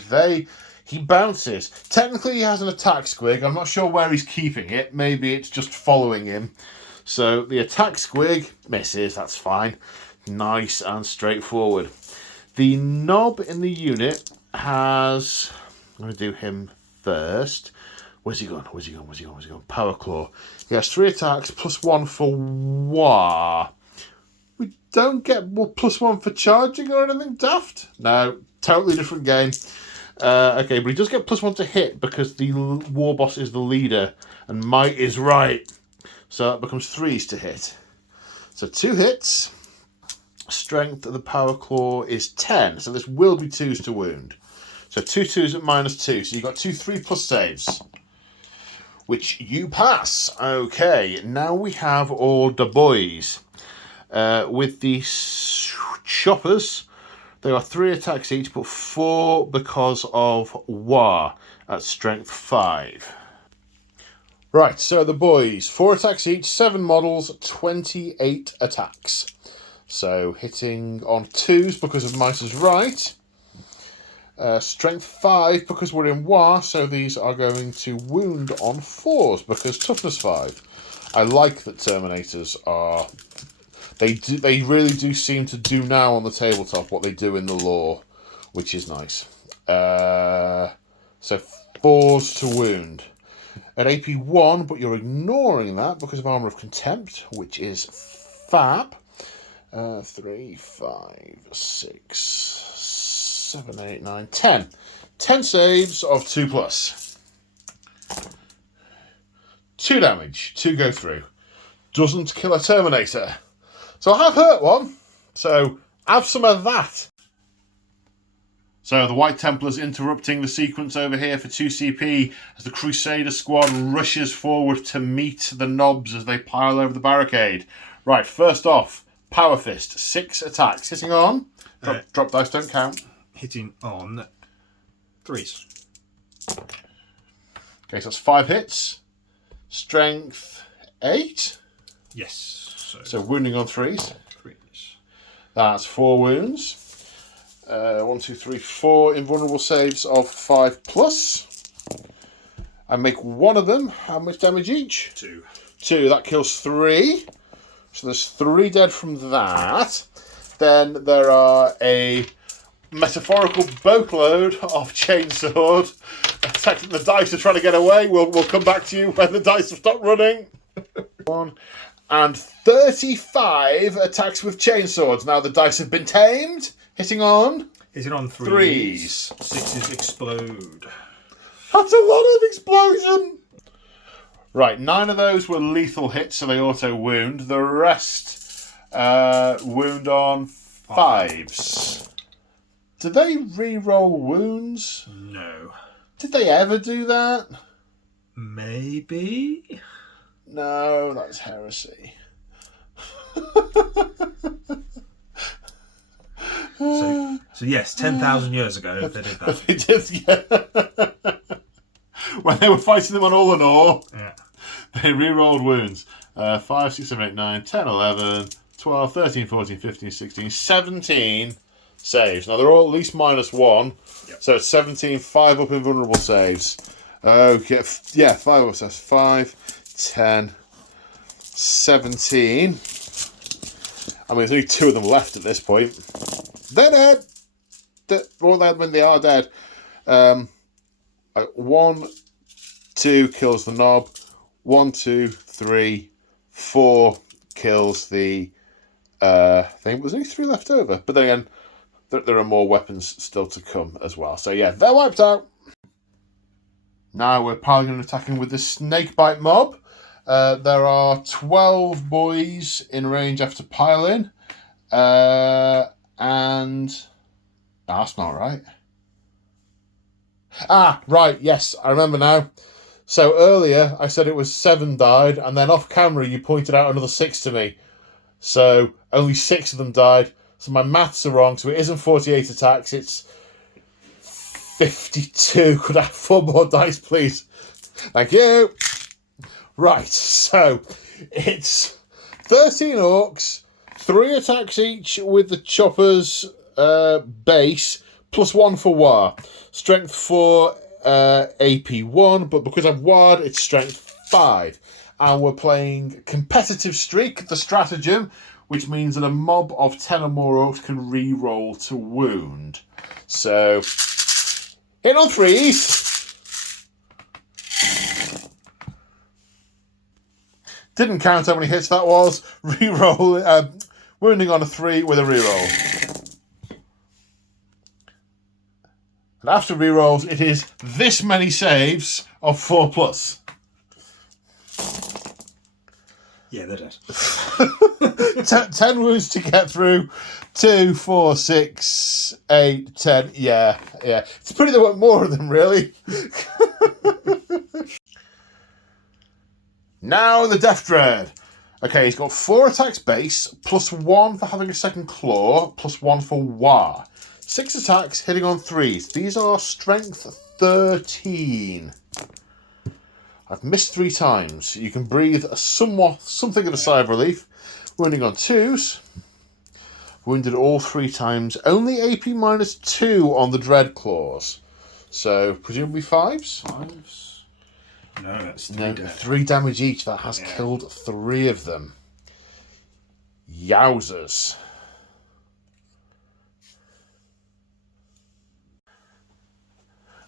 he bounces. Technically he has an attack squig. I'm not sure where he's keeping it. Maybe it's just following him. So the attack squig misses, that's fine. Nice and straightforward. The knob in the unit has... I'm going to do him first. Where's he gone? Power Claw. He has 3 attacks, +1 for War. We don't get +1 for charging or anything daft? No, totally different game. Okay, but he does get +1 to hit because the War Boss is the leader and might is right. So that becomes 3s to hit. So 2 hits. Strength of the Power Claw is 10, so this will be 2s to wound. So 2 2s at -2, so you've got 2 3+ saves, which you pass. Okay, now we have all the boys. With the choppers, there are 3 attacks each, but 4 because of War at strength 5. Right, so the boys, 4 attacks each, 7 models, 28 attacks. So hitting on 2s because of Might is Right. Strength 5 because we're in War, so these are going to wound on 4s because toughness 5. I like that Terminators are... They really do seem to do now on the tabletop what they do in the lore, which is nice. So 4s to wound. At AP 1, but you're ignoring that because of Armour of Contempt, which is fab. 3, 5, 6, 7, 8, 9, 10. 10 saves of 2+. 2 damage. 2 go through. Doesn't kill a Terminator. So I have hurt one. So have some of that. So the White Templars interrupting the sequence over here for 2 CP as the Crusader squad rushes forward to meet the knobs as they pile over the barricade. Right, first off, Power Fist, 6 attacks. Hitting on. Drop dice, don't count. Hitting on 3s. Okay, so that's 5 hits. Strength 8. Yes. So wounding on 3s. 3s. That's 4 wounds. 1, 2, 3, 4 invulnerable saves of 5+. I make one of them. How much damage each? 2. 2. That kills 3. So there's 3 dead from that. Then there are a metaphorical boatload of chainsword attacking the dice are trying to get away. We'll come back to you when the dice have stopped running. 1 and 35 attacks with chainswords. Now the dice have been tamed. Hitting on? Hitting on 3s. 6s explode. That's a lot of explosion. Right, 9 of those were lethal hits, so they auto wound. The rest wound on 5s. Did they re-roll wounds? No. Did they ever do that? Maybe? No, that's heresy. So yes, 10,000 years ago they did that. They did, yeah. When they were fighting them on Ullanor, Yeah. they re-rolled wounds. 5, 6, 7, 8, 9, 10, 11, 12, 13, 14, 15, 16, 17 saves. Now, they're all at least -1. Yep. So it's 17, 5 up invulnerable saves. Okay, yeah, 5 up, so that's 5, 10, 17. I mean, there's only 2 of them left at this point. They're dead. When they are dead. 1, 2 kills the knob. 1, 2, 3, 4 kills the I think there's only 3 left over. But then again, there are more weapons still to come as well. So yeah, they're wiped out. Now we're piling and attacking with the snakebite mob. There are 12 boys in range after piling. And that's not right. Ah, right, yes, I remember now. So earlier I said it was 7 died, and then off camera you pointed out another 6 to me. So only 6 of them died. So my maths are wrong. So it isn't 48 attacks, it's 52. Could I have 4 more dice, please? Thank you. Right, so it's 13 orcs, 3 attacks each with the chopper's base, plus 1 for war. Strength 4, AP 1, but because I've warred, it's strength 5. And we're playing competitive streak, the stratagem, which means that a mob of 10 or more orcs can re-roll to wound. So, hit on 3s. Didn't count how many hits that was. Re-roll, wounding on a 3 with a re-roll. And after re-rolls, it is this many saves of 4+. Yeah, they're dead. 10 wounds to get through. 2, 4, 6, 8, 10. Yeah. It's pretty there weren't more of them, really. Now the Death Dread. Okay, he's got 4 attacks base, plus 1 for having a second claw, plus 1 for war. 6 attacks, hitting on 3s. These are strength 13. I've missed 3 times. You can breathe something of a sigh of relief. Wounding on 2s. Wounded all 3 times. Only AP -2 on the Dread Claws. So, presumably 5s? 5s. No, that's 3 No, dead. 3 damage each. That has killed 3 of them. Yowzers.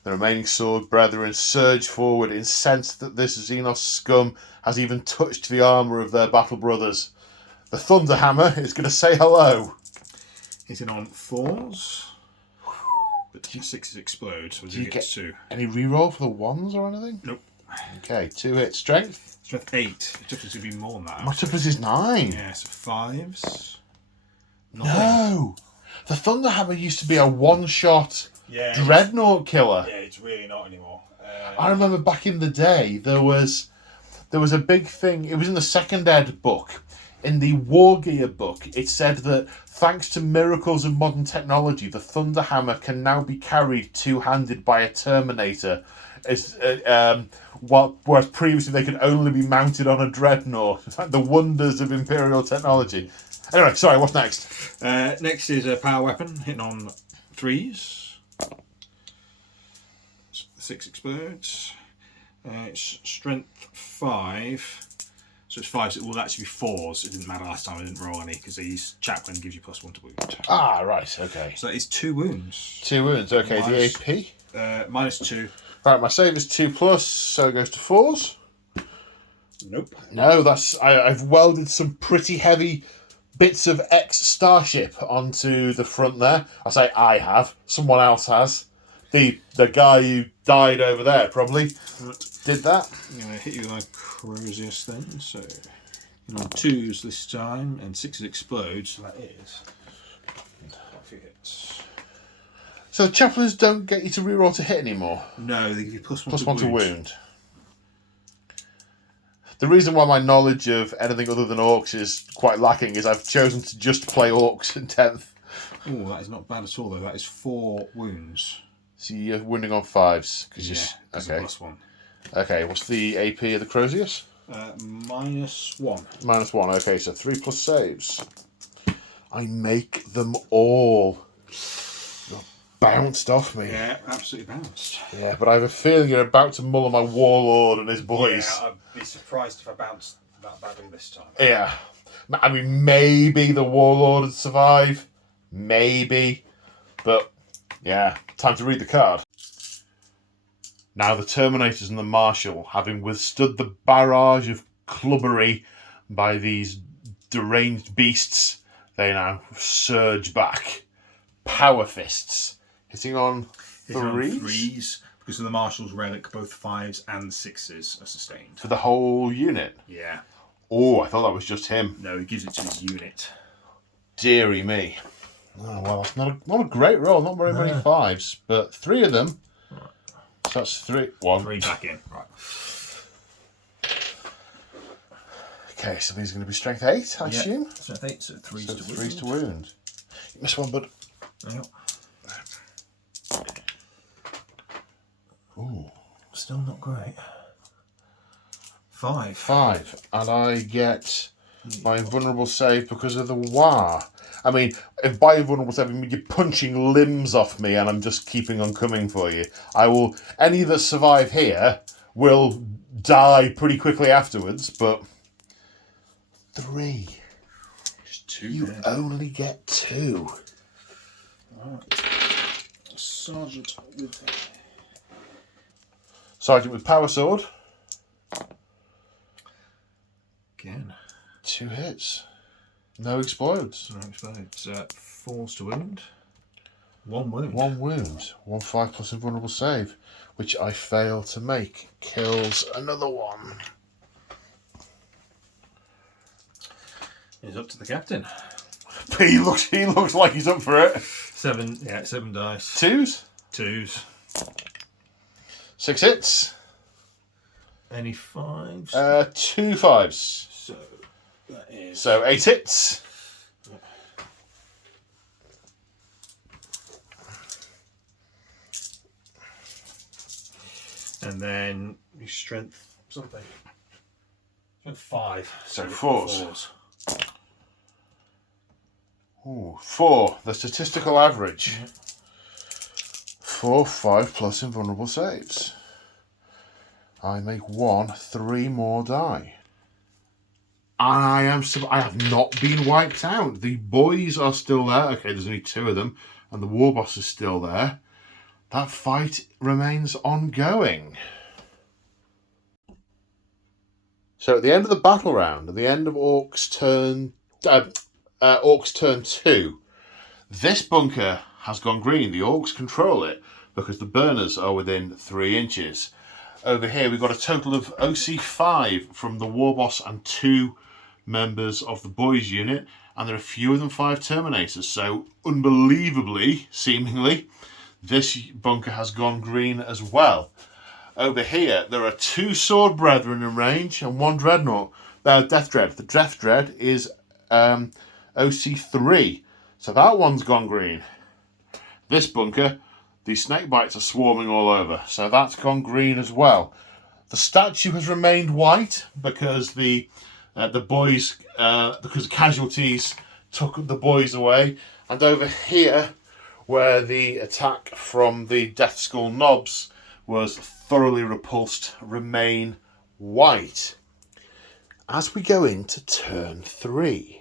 The remaining sword brethren surge forward, incensed that this Xenos scum has even touched the armour of their battle brothers. The Thunderhammer is going to say hello. Hitting on 4s. But 6s explode, so Do you get 2. any reroll for the 1s or anything? Nope. Okay, 2 hit strength. Strength 8. It took us to be more than that. My toughness is 9. Yeah, so 5s. No! The Thunderhammer used to be a one-shot dreadnought killer. Yeah, it's really not anymore. I remember back in the day, there was a big thing. It was in the second ed book. In the War Gear book, it said that thanks to miracles of modern technology, the Thunderhammer can now be carried two-handed by a Terminator. Whereas previously they could only be mounted on a dreadnought. It's like the wonders of Imperial technology. Anyway, sorry, what's next? Next is a power weapon, hitting on 3s. 6 explodes. It's strength 5. So it's 5, so it will actually be 4s. It didn't matter last time, I didn't roll any, because these chaplain gives you +1 to wound. Ah, right, okay. So that is 2 wounds. 2 wounds, okay. Minus, the AP? -2. Right, my save is 2+, so it goes to 4s. Nope. No, I've welded some pretty heavy bits of X-Starship onto the front there. I say I have, someone else has. The guy who died over there probably did that. I'm going to hit you with my Crozius then, so on 2s this time, and 6s explode, so that is a few hits. So the chaplains don't get you to reroll to hit anymore? No, they give you +1 to wound. The reason why my knowledge of anything other than orcs is quite lacking is I've chosen to just play orcs in 10th. Oh, that is not bad at all though, that is 4 wounds. So you're wounding on 5s. Okay. +1. Okay, what's the AP of the Crozius? -1. -1, okay, so 3+ saves. I make them all. You're bounced off me. Yeah, absolutely bounced. Yeah, but I have a feeling you're about to muller my warlord and his boys. Yeah, I'd be surprised if I bounced that badly this time. Yeah. I mean, maybe the warlord would survive. Maybe. But, yeah, time to read the card. Now the Terminators and the Marshal, having withstood the barrage of clubbery by these deranged beasts, they now surge back. Power fists. Hitting on threes? Because of the Marshal's relic, both 5s and 6s are sustained. For the whole unit? Yeah. Oh, I thought that was just him. No, he gives it to his unit. Deary me. Oh, well, that's not a great roll. Not very many 5s, but 3 of them. So that's 3. 1. 3 back in. Right. Okay, so these are going to be strength 8, I assume? Strength 8, so 3s to wound. 3s to wound. You missed one, bud. Yep. Ooh. Still not great. 5. 5. And I get my invulnerable save because of the War. I mean, if by invulnerable save, I mean you're punching limbs off me and I'm just keeping on coming for you. Any that survive here will die pretty quickly afterwards, but 3. Just 2. You only get 2. Right. Sergeant with Power Sword. Again. 2 hits. No explodes. No explodes. 4s to wound. 1 wound. 1 wound. 1 5 plus invulnerable save, which I fail to make. Kills another one. It's up to the captain. He looks like he's up for it. 7 dice. 2s? 2s. 6 hits. Any 5s? 2 5s. So that is. So 8 hits. And then your strength something. Strength 5. So 4s. Ooh, 4. The statistical average. 4 5 plus invulnerable saves. I make 3 more die. And I have not been wiped out. The boys are still there. Okay, there's only 2 of them. And the war boss is still there. That fight remains ongoing. So at the end of the battle round, at the end of Orks turn 2, this bunker has gone green. The Orks control it because the burners are within 3 inches. Over here, we've got a total of OC5 from the war boss and 2 members of the boys unit, and there are fewer than 5 Terminators. So, unbelievably, seemingly, this bunker has gone green as well. Over here, there are 2 Sword Brethren in range and 1 Dreadnought. Death Dread. The Death Dread is OC3. So that one's gone green. This bunker, the snake bites are swarming all over. So that's gone green as well. The statue has remained white because the boys, because casualties took the boys away. And over here, where the attack from the Death Skull Knobs was thoroughly repulsed, remain white. As we go into turn 3.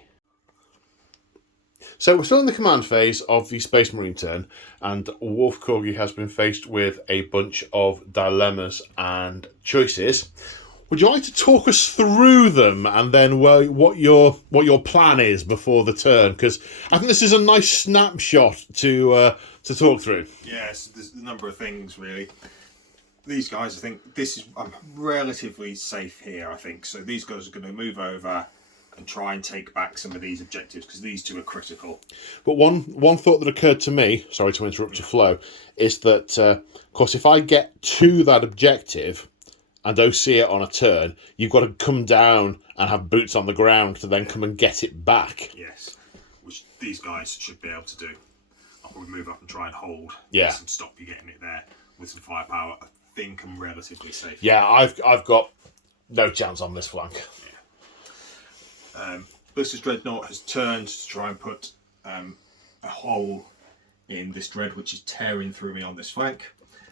So we're still in the command phase of the Space Marine turn, and Wolf Corgi has been faced with a bunch of dilemmas and choices. Would you like to talk us through them, and then what your plan is before the turn? Because I think this is a nice snapshot to talk through. Yes, there's a number of things really. These guys, I think I'm relatively safe here. I think so. These guys are going to move over and try and take back some of these objectives because these 2 are critical. But one thought that occurred to me, sorry to interrupt your flow, is that, of course, if I get to that objective and OC it on a turn, you've got to come down and have boots on the ground to then come and get it back. Yes, which these guys should be able to do. I'll probably move up and try and hold this and stop you getting it there with some firepower. I think I'm relatively safe. Yeah, I've got no chance on this flank. Ballista's Dreadnought has turned to try and put a hole in this dread which is tearing through me on this flank.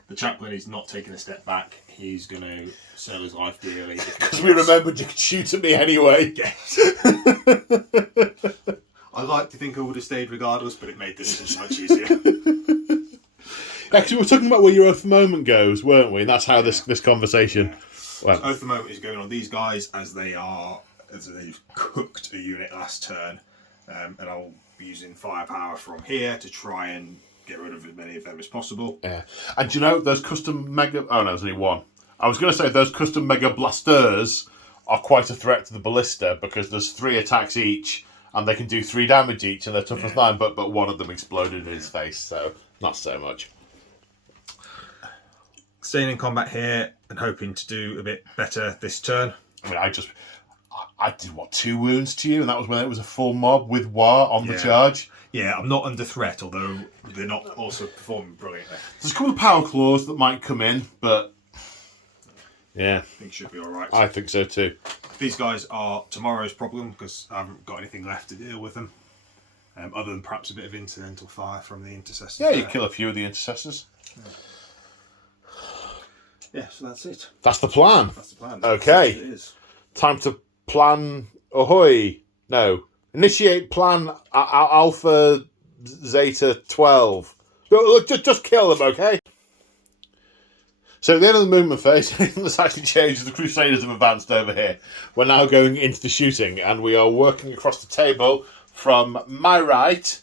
The chaplain is not taking a step back. He's going to sell his life dearly. Because we remembered you could shoot at me anyway. Yes. I like to think I would have stayed regardless, but it made the decision much easier. Actually, we were talking about where your Oath of the Moment goes, weren't we? And that's how this conversation went. Oath of the Moment is going on these guys as they've cooked a unit last turn, and I'll be using firepower from here to try and get rid of as many of them as possible. Yeah, and do you know those custom mega? Oh no, there's only one. I was going to say those custom mega blasters are quite a threat to the ballista because there's 3 attacks each, and they can do 3 damage each, and they're toughness 9. But one of them exploded in his face, so not so much. Staying in combat here and hoping to do a bit better this turn. I mean, I did 2 wounds to you, and that was when it was a full mob with War on the charge. Yeah, I'm not under threat, although they're not also performing brilliantly. There's a couple of power claws that might come in, but yeah, I think it should be all right. I think so too. These guys are tomorrow's problem because I haven't got anything left to deal with them, other than perhaps a bit of incidental fire from the intercessors. Yeah, you kill a few of the intercessors. Yeah, so that's it. That's the plan. That's the plan. Okay. It is. Time to plan. Ahoy! No, initiate plan Alpha Zeta 12. Look, just kill them, okay? So at the end of the movement phase, that's actually changed. The Crusaders have advanced over here. We're now going into the shooting, and we are working across the table from my right,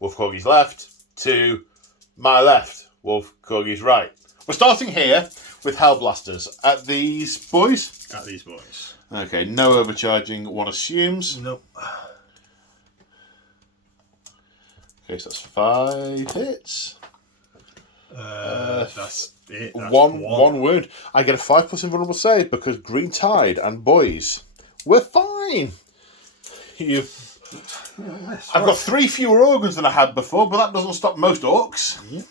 Wolf Corgi's left, to my left, Wolf Corgi's right. We're starting here with Hellblasters. At these boys? At these boys. Okay, no overcharging, one assumes. Nope. Okay, so that's 5 hits. That's it. That's one wound. I get a 5+ invulnerable save because Green Tide and boys, we're fine. I've got 3 fewer organs than I had before, but that doesn't stop most orcs. Yeah.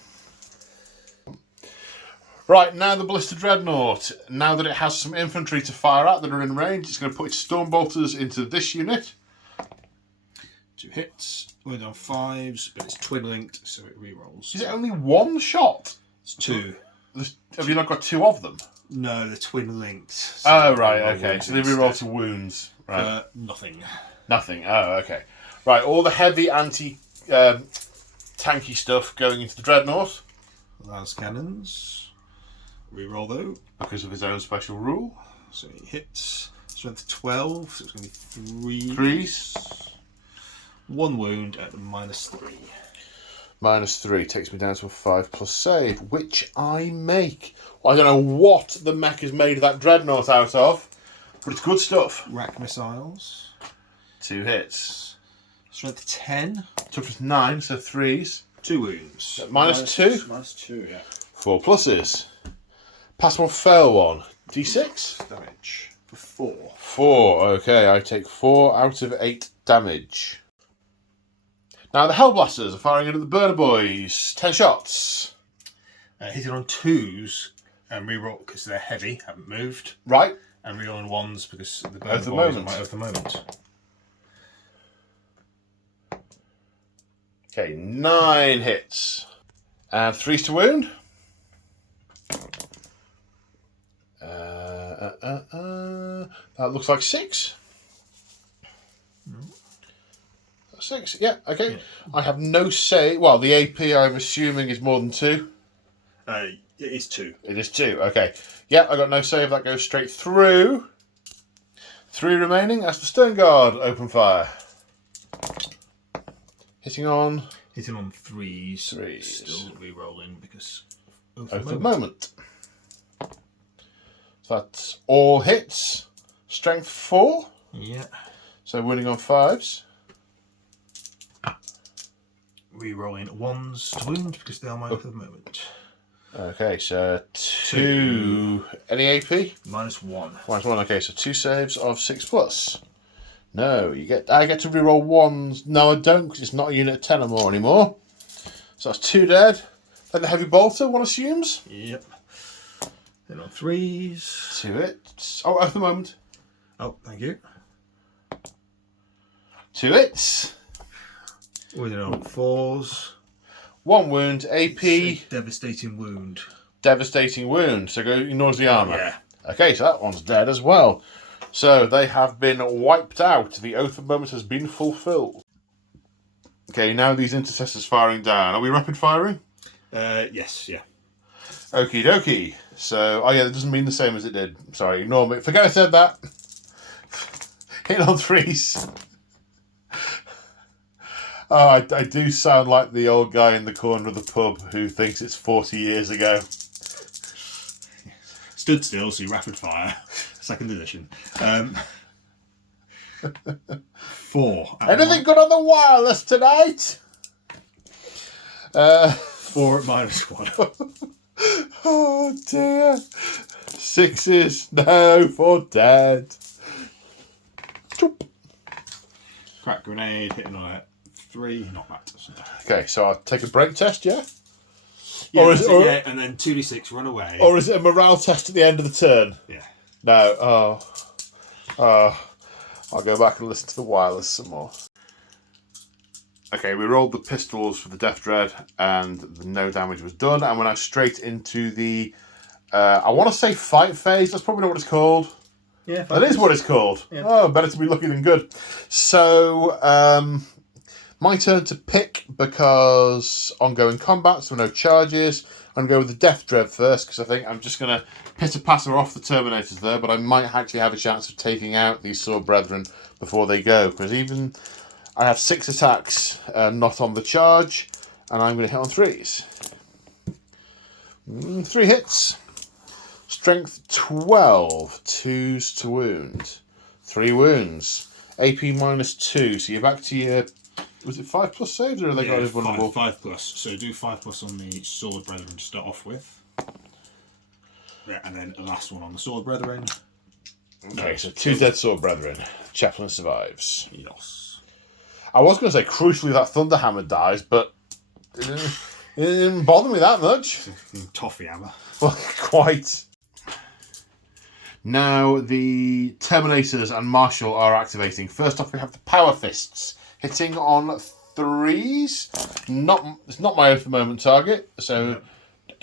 Right, now the Ballista Dreadnought. Now that it has some infantry to fire at that are in range, it's going to put its Stormbolters into this unit. 2 hits. Wound on 5s, but it's twin linked, so it rerolls. Is it only 1 shot? It's 2. Have you not got 2 of them? No, they're twin linked. So oh, right, okay. So they reroll to wounds. Right. Nothing. Nothing. Oh, okay. Right, all the heavy tanky stuff going into the Dreadnought. Lance cannons. Reroll though. Because of his own special rule. So he hits. Strength 12, so it's going to be 3. 3s. 1 wound at -3. -3 takes me down to a 5+ save, which I make. Well, I don't know what the mech is made of that Dreadnought out of, but it's good stuff. Rack missiles. 2 hits. Strength 10. Toughness 9, so 3s. 2 wounds. -2. -2, yeah. 4 pluses. Pass 1, fail 1. D6. Damage for 4. 4, okay, I take 4 out of 8 damage. Now the Hellblasters are firing into the Burner Boys. 10 shots. Hitting on 2s and reroll because they're heavy, haven't moved. Right. And reroll on 1s because the Burner Oath of the Boys Moment. are my Oath of the Moment. Okay, 9 hits. And 3s to wound. That looks like 6. 6, yeah, okay. Yeah. I have no say. Well, the AP I'm assuming is more than 2. It is 2. It is 2, okay. Yeah, I got no save. That goes straight through. 3 remaining. As the Stern Guard, open fire. Hitting on 3s. 3s. Still re-rolling because Oath of the Moment. So that's all hits. Strength 4. Yeah. So winning on 5s. Re-rolling 1s to wound because they are my Oath of the Moment. Okay, so 2. Any AP? -1. -1. Okay, so 2 saves of 6+. No, I get to reroll 1s. No, I don't because it's not a unit of 10 or more anymore. So that's 2 dead. Then the heavy bolter, one assumes. Yep. Then on 3s. 2 hits. Oh, at the moment. Oh, thank you. 2 hits. We're on 4s. 1 wound. AP. Devastating wound. Devastating wound. So ignores the armour. Yeah. Okay, so that one's dead as well. So they have been wiped out. The Oath of Moment has been fulfilled. Okay, now these intercessors firing down. Are we rapid firing? Yes, yeah. Okie dokie. So, oh yeah, that doesn't mean the same as it did. Sorry, ignore me. Forget I said that. Hit on 3s. Oh, I do sound like the old guy in the corner of the pub who thinks it's 40 years ago. Stood still, so rapid fire. Second edition. 4. Anything good on the wireless tonight? 4 at -1. Oh dear. 6s. No, for dead. Crack grenade, hitting on a 3. Not that. Okay, so I'll take a break test, yeah? Yeah, Or is it, yeah, and then 2d6, run away. or is it a morale test at the end of the turn? Yeah. No. I'll go back and listen to the wireless some more. Okay, we rolled the pistols for the Death Dread and no damage was done. And we're now straight into the, I want to say fight phase. That's probably not what it's called. Yeah, that is what it's called. Yeah. Oh, better to be lucky than good. So, my turn to pick because ongoing combat, so no charges. I'm going to go with the Death Dread first because I think I'm just going to pitter-patter off the Terminators there, but I might actually have a chance of taking out these Sword Brethren before they go, because even I have 6 attacks not on the charge, and I'm going to hit on 3s. 3 hits. Strength 12, 2s to wound. 3 wounds. AP -2, so you're back to your... Was it 5+ saves, or have they got it vulnerable? 5+. So do 5+ on the Sword Brethren to start off with. Yeah, and then the last one on the Sword Brethren. Okay, so 2 dead Sword Brethren. Chaplain survives. Yes. I was going to say, crucially, that Thunderhammer dies, but it didn't bother me that much. Toffee hammer. Well, quite. Now, the Terminators and Marshal are activating. First off, we have the Power Fists. Hitting on 3s. It's not my own for the moment target, so... Yep.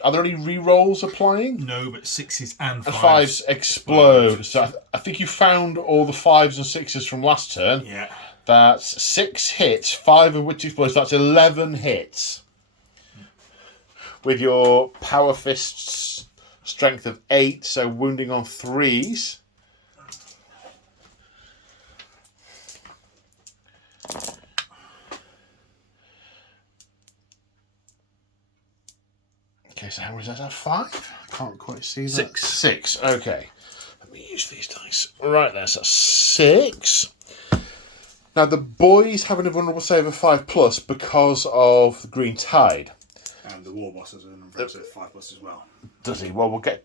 Are there any re-rolls applying? No, but 6s and 5s. And 5s explode. So I think you found all the 5s and 6s from last turn. Yeah. That's 6 hits, 5 of which explode. So that's 11 hits. With your Power Fists strength of 8, so wounding on 3s. Okay, so how many does that have? 5? I can't quite see that. 6. 6, okay. Let me use these dice. Right there, so that's 6. Now, the boys have an invulnerable save of 5+ because of the Green Tide. And the War Boss has an impressive 5+ as well. Does he? Well, we'll get...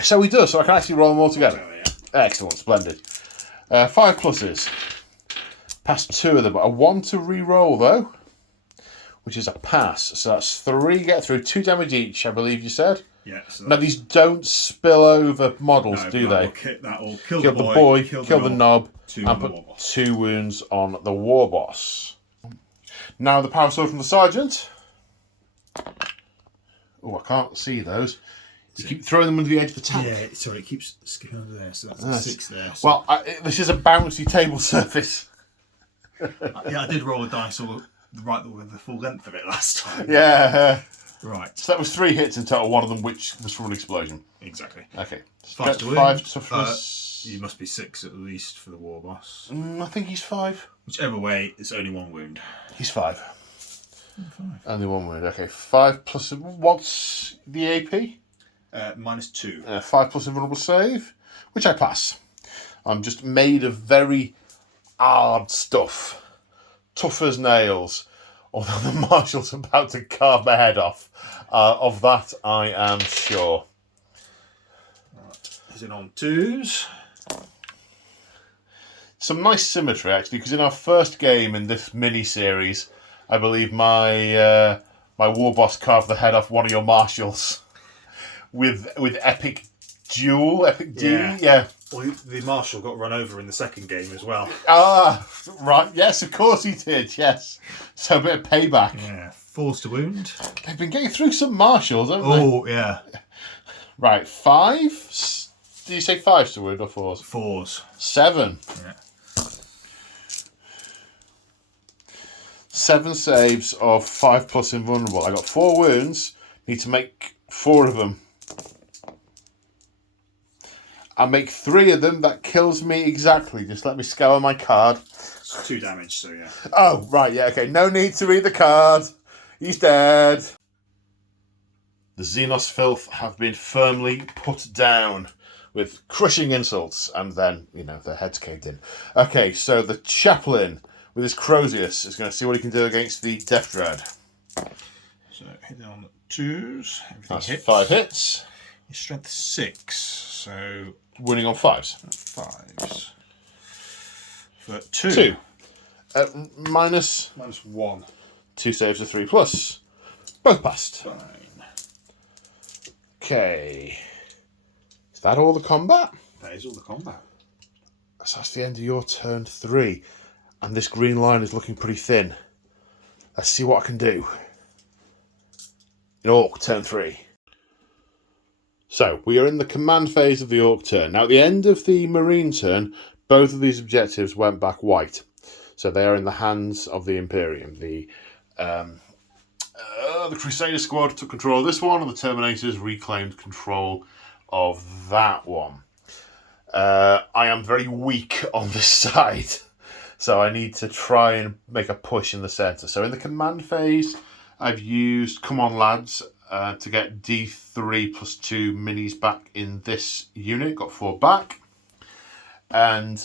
So he does, so I can actually roll them all together. Yeah. Excellent, splendid. 5 pluses. Passed 2 of them, but a 1 to re-roll, though. Which is a pass. So that's 3 get through, 2 damage each, I believe you said. Yeah. So now these don't spill over models, do they? That'll kill the boy, kill the knob, and put 2 wounds on the War Boss. Now the power sword from the Sergeant. Oh, I can't see those. You keep throwing them under the edge of the tank. Yeah, sorry, it keeps skipping under there, so that's a 6 there. So. Well, this is a bouncy table surface. Yeah, I did roll a dice with the full length of it last time. Yeah. Right. So that was 3 hits in total, one of them which was from an explosion. Exactly. Okay. 5 to wound. 5 toughness. You must be 6 at least for the War Boss. I think he's 5. Whichever way, it's only 1 wound. He's 5. 5. Only 1 wound. Okay, 5 plus... What's the AP? -2. 5 plus invulnerable save, which I pass. I'm just made of very hard stuff. Tough as nails. Although the Marshal's about to carve my head off. Of that, I am sure. Right. Is it on 2s? Some nice symmetry, actually, because in our first game in this mini-series, I believe my War Boss carved the head off one of your Marshals with epic duel, epic D. Yeah. Well, the Marshal got run over in the second game as well. Ah, right. Yes, of course he did. Yes. So a bit of payback. Yeah. 4s to wound. They've been getting through some Marshals, haven't they? Oh, yeah. Right. 5? Did you say 5s to wound or 4s? 4s. 7. Yeah. 7 saves of 5+ invulnerable. I got 4 wounds. Need to make 4 of them. I make 3 of them. That kills me exactly. Just let me scour my card. It's 2 damage, so yeah. Oh, right, yeah, okay. No need to read the card. He's dead. The Xenos filth have been firmly put down with crushing insults, and then, their heads caved in. Okay, so the chaplain with his Crozius is going to see what he can do against the Death Dread. So hit on 2s. Everything That's hits. 5 hits. Your strength 6, so Winning on 5s. 5s. For 2. 2. Minus -1. 2 saves of 3+. Both passed. Fine. Okay. Is that all the combat? That is all the combat. So that's the end of your turn 3. And this green line is looking pretty thin. Let's see what I can do. In Orc, turn 3. So, we are in the command phase of the Orc turn. Now, at the end of the Marine turn, both of these objectives went back white. So they are in the hands of the Imperium. The Crusader squad took control of this one, and the Terminators reclaimed control of that one. I am very weak on this side, so I need to try and make a push in the centre. So in the command phase, I've used Come On Lads to get D3 + 2 minis back in this unit. Got 4 back. And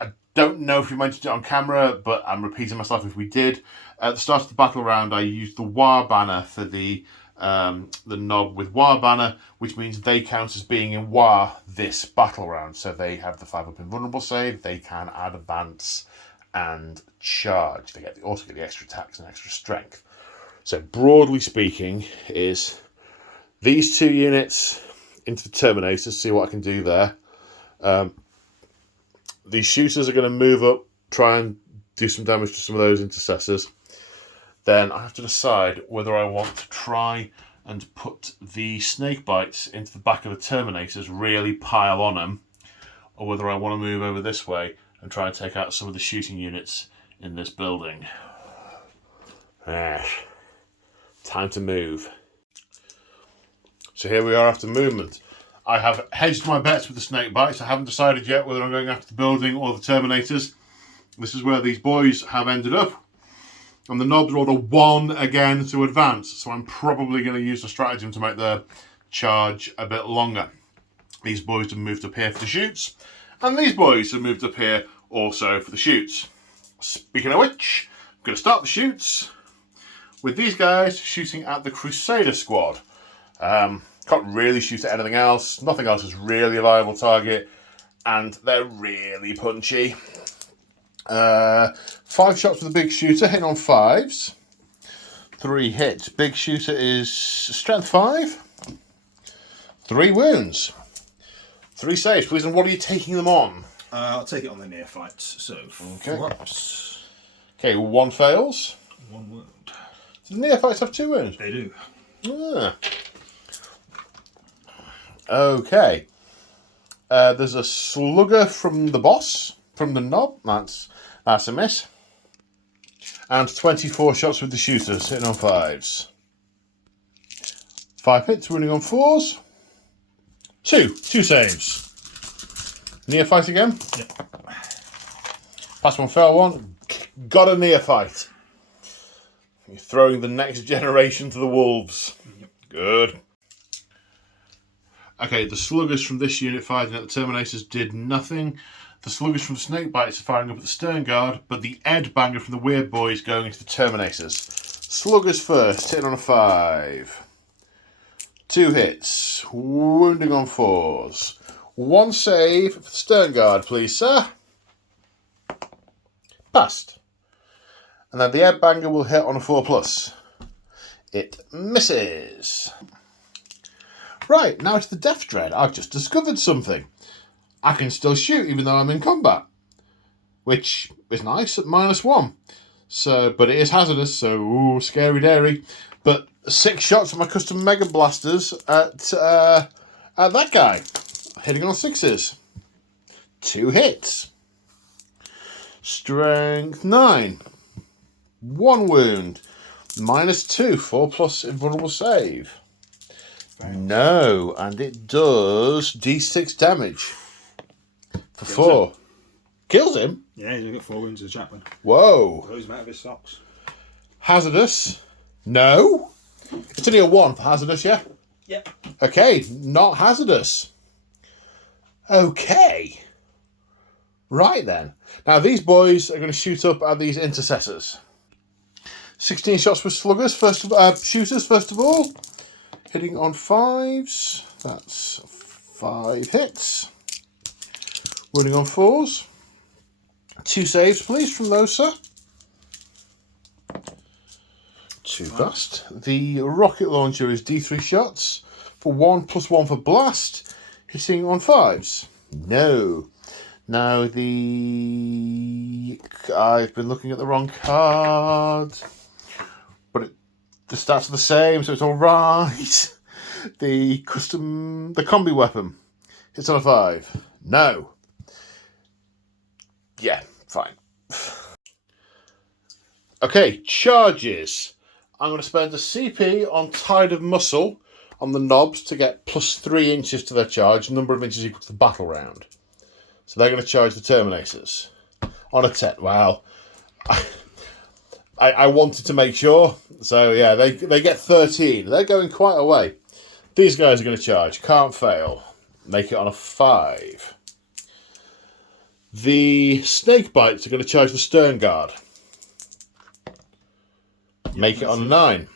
I don't know if we mentioned it on camera, but I'm repeating myself if we did. At the start of the battle round, I used the War Banner for the knob with War Banner, which means they count as being in War this battle round. So they have the 5+ invulnerable save, they can add advance and charge. They also get the extra attacks and extra strength. So broadly speaking, is these 2 units into the Terminators, see what I can do there. These shooters are going to move up, try and do some damage to some of those intercessors. Then I have to decide whether I want to try and put the snake bites into the back of the Terminators, really pile on them, or whether I want to move over this way and try and take out some of the shooting units in this building. Time to move. So here we are after movement. I have hedged my bets with the snake bites. I haven't decided yet whether I'm going after the building or the Terminators. This is where these boys have ended up. And the knobs rolled a 1 again to advance. So I'm probably going to use the stratagem to make the charge a bit longer. These boys have moved up here for the shoots. And these boys have moved up here also for the shoots. Speaking of which, I'm going to start the shoots with these guys shooting at the Crusader squad. Can't really shoot at anything else. Nothing else is really a viable target. And they're really punchy. 5 shots with the big shooter, hitting on 5s. 3 hits. Big shooter is strength 5. 3 wounds. 3 saves, please. And what are you taking them on? I'll take it on the neophytes. So, Okay. 4 ups. Okay, 1 fails. 1 wound. So the neophytes have 2 wounds. They do. Ah. Okay. There's a slugger from the boss, from the knob. That's a miss. And 24 shots with the shooters, hitting on 5s. 5 hits, winning on 4s. 2 saves. Neophyte again? Yep. Pass 1, fail 1. Got a neophyte. You're throwing the next generation to the wolves. Yep. Good. Okay, the sluggers from this unit fighting at the Terminators did nothing. The sluggers from Snakebites are firing up at the Stern Guard, but the Ed Banger from the Weird Boys going into the Terminators. Sluggers first, hitting on a 5. 2 hits, wounding on 4s. 1 save for the Stern Guard, please, sir. Passed. And then the Ed Banger will hit on a 4+. It misses. Right, now it's the Death Dread. I've just discovered something. I can still shoot even though I'm in combat, which is nice at -1. So, but it is hazardous, so ooh, scary dairy. But 6 shots with my custom Mega Blasters at that guy, hitting on 6s. 2 hits. Strength 9. 1 wound. -2, 4+ invulnerable save. No, and it does D6 damage for 4. Kills him? Yeah, he's going to get 4 wounds as a chaplain. Whoa. Blows him out of his socks. Hazardous? No. It's only a 1 for hazardous, yeah? Yep. Okay, not hazardous. Okay. Right then. Now these boys are going to shoot up at these intercessors. 16 shots with sluggers, shooters first of all. Hitting on 5s. That's 5 hits. Wounding on 4s. 2 saves, please, from those, sir. 2 fast. The rocket launcher is D3 shots for 1 + 1 for blast. Hitting on 5s. No. Now I've been looking at the wrong card. But the stats are the same, so it's alright. The combi weapon hits on a 5. No. Yeah, fine. Okay, charges. I'm going to spend a CP on Tide of Muscle on the knobs to get +3 inches to their charge, number of inches equal to the battle round. So they're going to charge the Terminators on a 10. Wow. I wanted to make sure. So yeah, they get 13. They're going quite a way. These guys are going to charge. Can't fail. Make it on a 5. The snake bites are going to charge the stern guard. Make it on a 9.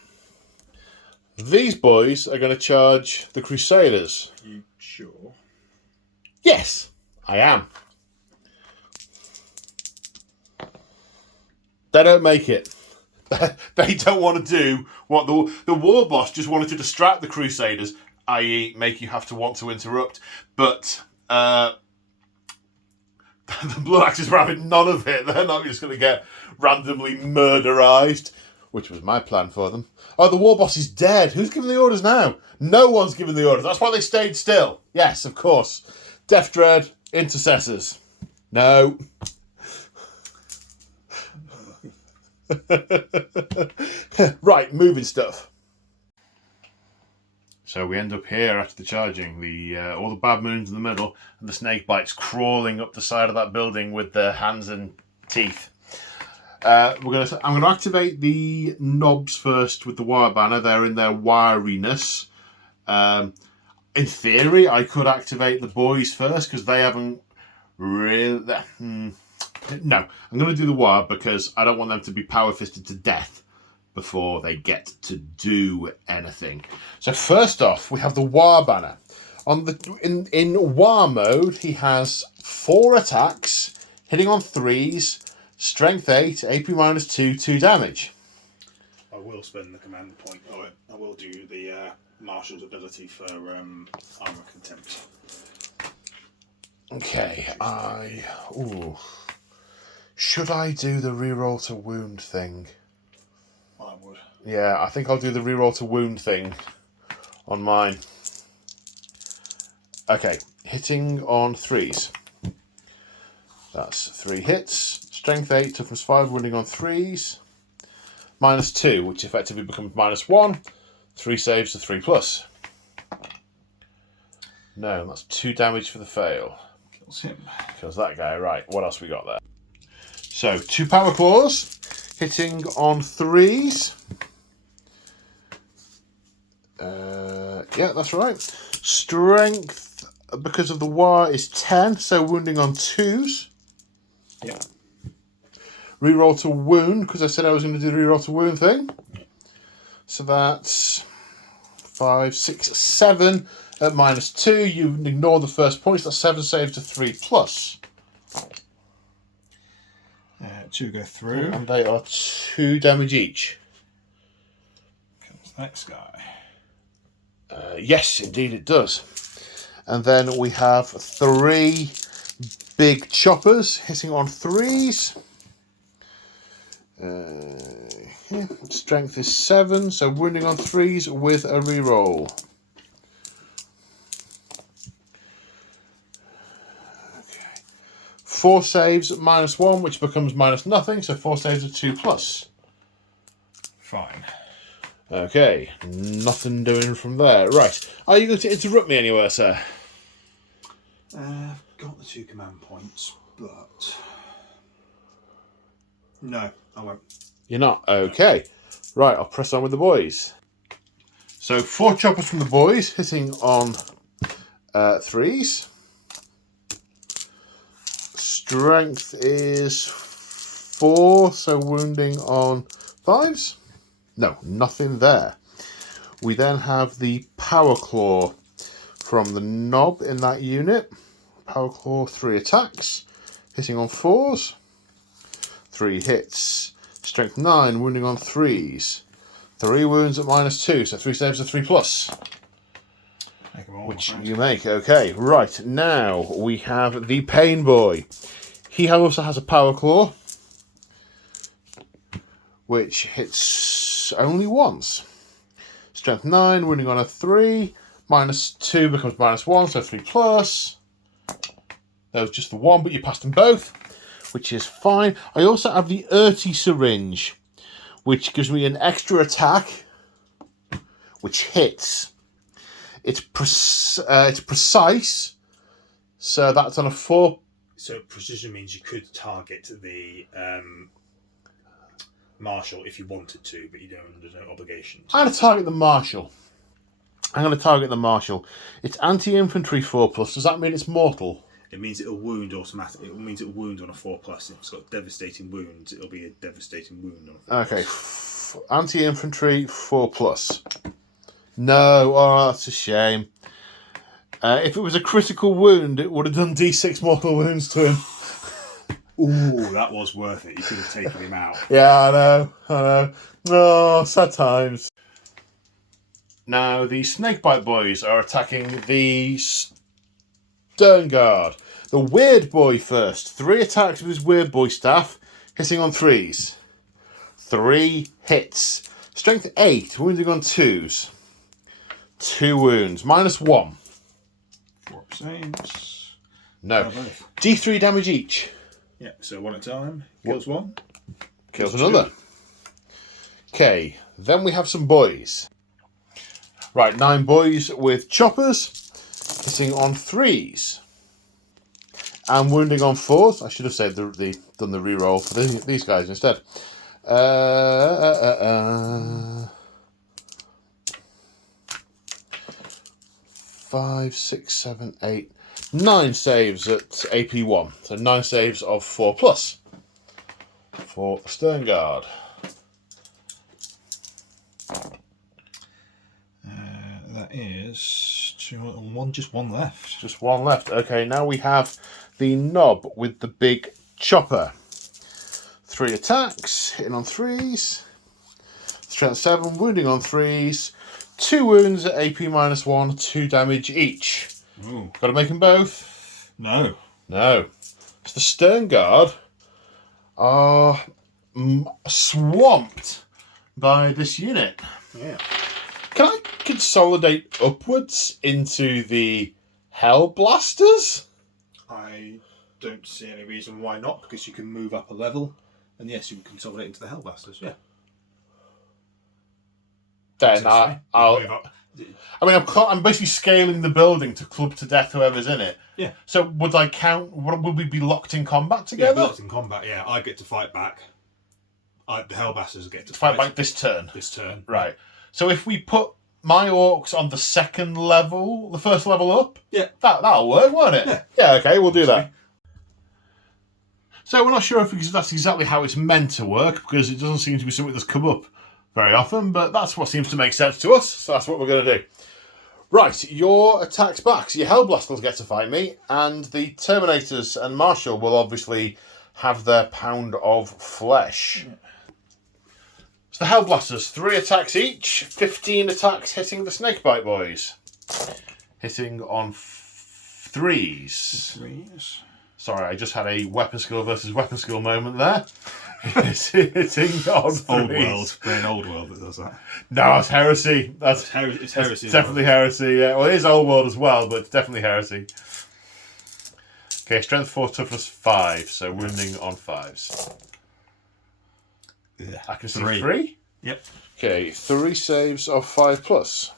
These boys are going to charge the Crusaders. Are you sure? Yes, I am. They don't make it. They don't want to do what the war boss just wanted to distract the Crusaders, i.e. make you have to want to interrupt. But the Blood Axes were having none of it. They're not just going to get randomly murderized, which was my plan for them. Oh, the war boss is dead. Who's giving the orders now? No one's giving the orders. That's why they stayed still. Yes, of course. Death Dread, Intercessors. No. Right, moving stuff. So we end up here after the charging. All the bad moons in the middle, and the snake bites crawling up the side of that building with their hands and teeth. I'm going to activate the knobs first with the wire banner. They're in their wiriness. In theory, I could activate the boys first because they haven't really. No, I'm going to do the wire because I don't want them to be power fisted to death before they get to do anything. So first off, we have the wire banner. In wire mode, he has 4 attacks, hitting on 3s. Strength 8, AP -2, 2 damage. I will spend the command point. Oh, I will do the Marshal's ability for Armour Contempt. Okay, should I do the reroll to wound thing? I would. Yeah, I think I'll do the reroll to wound thing on mine. Okay, hitting on 3s. That's 3 hits. Strength 8, toughness 5, wounding on 3s. -2, which effectively becomes -1. 3 saves to 3+. No, that's 2 damage for the fail. Kills him. Kills that guy. Right, what else we got there? So, 2 power claws, hitting on 3s. Yeah, that's right. Strength, because of the wire, is 10, so wounding on 2s. Yeah. Reroll to wound, because I said I was going to do the reroll to wound thing. So that's 5, 6, 7 at -2. You ignore the first points. That's 7 saves to 3+. 2 go through. And they are 2 damage each. Comes the next guy. Yes, indeed it does. And then we have 3 big choppers hitting on 3s. Yeah. Strength is 7, so wounding on 3s with a reroll. Okay. 4 saves at -1, which becomes -0, so 4 saves are 2+. Okay, nothing doing from there. Right, are you going to interrupt me anywhere, sir? I've got the 2 command points, but no, I won't. You're not? Okay. Right, I'll press on with the boys. So 4 choppers from the boys, hitting on 3s. Strength is 4, so wounding on 5s. No, nothing there. We then have the Power Claw from the knob in that unit. Power Claw, 3 attacks, hitting on 4s. 3 hits. Strength 9, wounding on 3s. 3 wounds at -2, so 3 saves are 3+. Which you make. Okay, right. Now we have the Pain Boy. He also has a Power Claw, which hits only once. Strength 9, wounding on a 3. -2 becomes -1, so 3+. That was just the one, but you passed them both, which is fine. I also have the Urti Syringe, which gives me an extra attack, which hits. It's precise, so that's on a 4. So precision means you could target the Marshal if you wanted to, but you don't. There's no obligation. I'm going to target the Marshal. It's anti-infantry 4+. Does that mean it's mortal? It means it'll wound automatically. It means it'll wound on a 4+. If it's got devastating wounds, it'll be a devastating wound on a 4+. Okay, anti-infantry 4+. No, oh, that's a shame. If it was a critical wound, it would have done D6 mortal wounds to him. Ooh, that was worth it. You could have taken him out. Yeah, I know. Oh, sad times. Now, the Snakebite boys are attacking the Stern Guard. The Weird Boy first. 3 attacks with his Weird Boy staff, hitting on 3s. 3 hits. Strength 8, wounding on 2s. 2 wounds. -1. 4 saves. No. D3 damage each. Yeah, so 1 at a time. Kills 1. Kills another. Okay, then we have some boys. Right, 9 boys with choppers, hitting on 3s. And wounding on 4s. I should have said done the reroll for these guys instead. 5, 6, 7, 8, 9 saves at AP1. So 9 saves of 4+ for the Stern Guard. That is 2 and 1, just 1 left. Just 1 left. Okay, now we have the knob with the big chopper. 3 attacks, hitting on 3s. Strength 7, wounding on 3s. 2 wounds at AP -1, 2 damage each. Ooh. Got to make them both? No. No. So the Stern Guard are swamped by this unit. Yeah. Can I consolidate upwards into the Hell Blasters? I don't see any reason why not, because you can move up a level, and yes, you can consolidate into the Hellblasters. Yeah. Then I'll. Move up. I mean, I'm basically scaling the building to club to death whoever's in it. Yeah. So would I count? Would we be locked in combat Yeah, together? locked in combat. Yeah, I get to fight back. The Hellblasters get to Fight back this turn. This turn. Right. So if we put my orcs on the second level, the first level up, Yeah. that'll work, won't it? Yeah. Yeah. Okay, we'll do that. So we're not sure if that's exactly how it's meant to work, because it doesn't seem to be something that's come up very often, but that's what seems to make sense to us, so that's what we're going to do. Right, your attack's back, so your Hellblasters get to fight me, and the Terminators and Marshal will obviously have their pound of flesh. Yeah. So the Hellblasters, 3 attacks each, 15 attacks hitting the Snakebite boys. Hitting on 3s. 3s. Sorry, I just had a weapon skill versus weapon skill moment there. It's hitting on 3s. Old world. We're in old world that does that. No, it's heresy. It's heresy. It's definitely heresy, yeah. Well, it is old world as well, but it's definitely heresy. Okay, strength 4, toughness 5, so wounding on 5s. Yeah. I can see 3. Yep. Okay, 3 saves of 5+.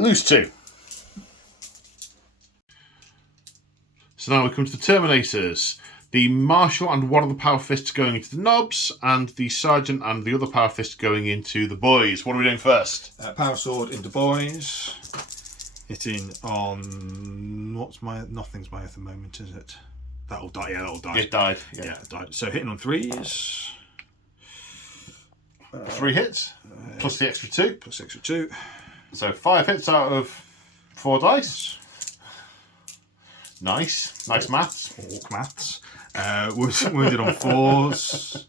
Lose 2. So now we come to the Terminators. The Marshal and one of the Power Fists going into the Knobs, and the Sergeant and the other Power Fist going into the Boys. What are we doing first? Power Sword into Boys. Hitting on... Nothing's my at the moment, is it? That'll die, yeah, that'll die. It died. Yeah, it died. So hitting on 3s. 3 hits, plus the extra 2. Plus extra 2. So 5 hits out of 4 dice. Nice. Nice maths. Orc maths. Wounded on 4s.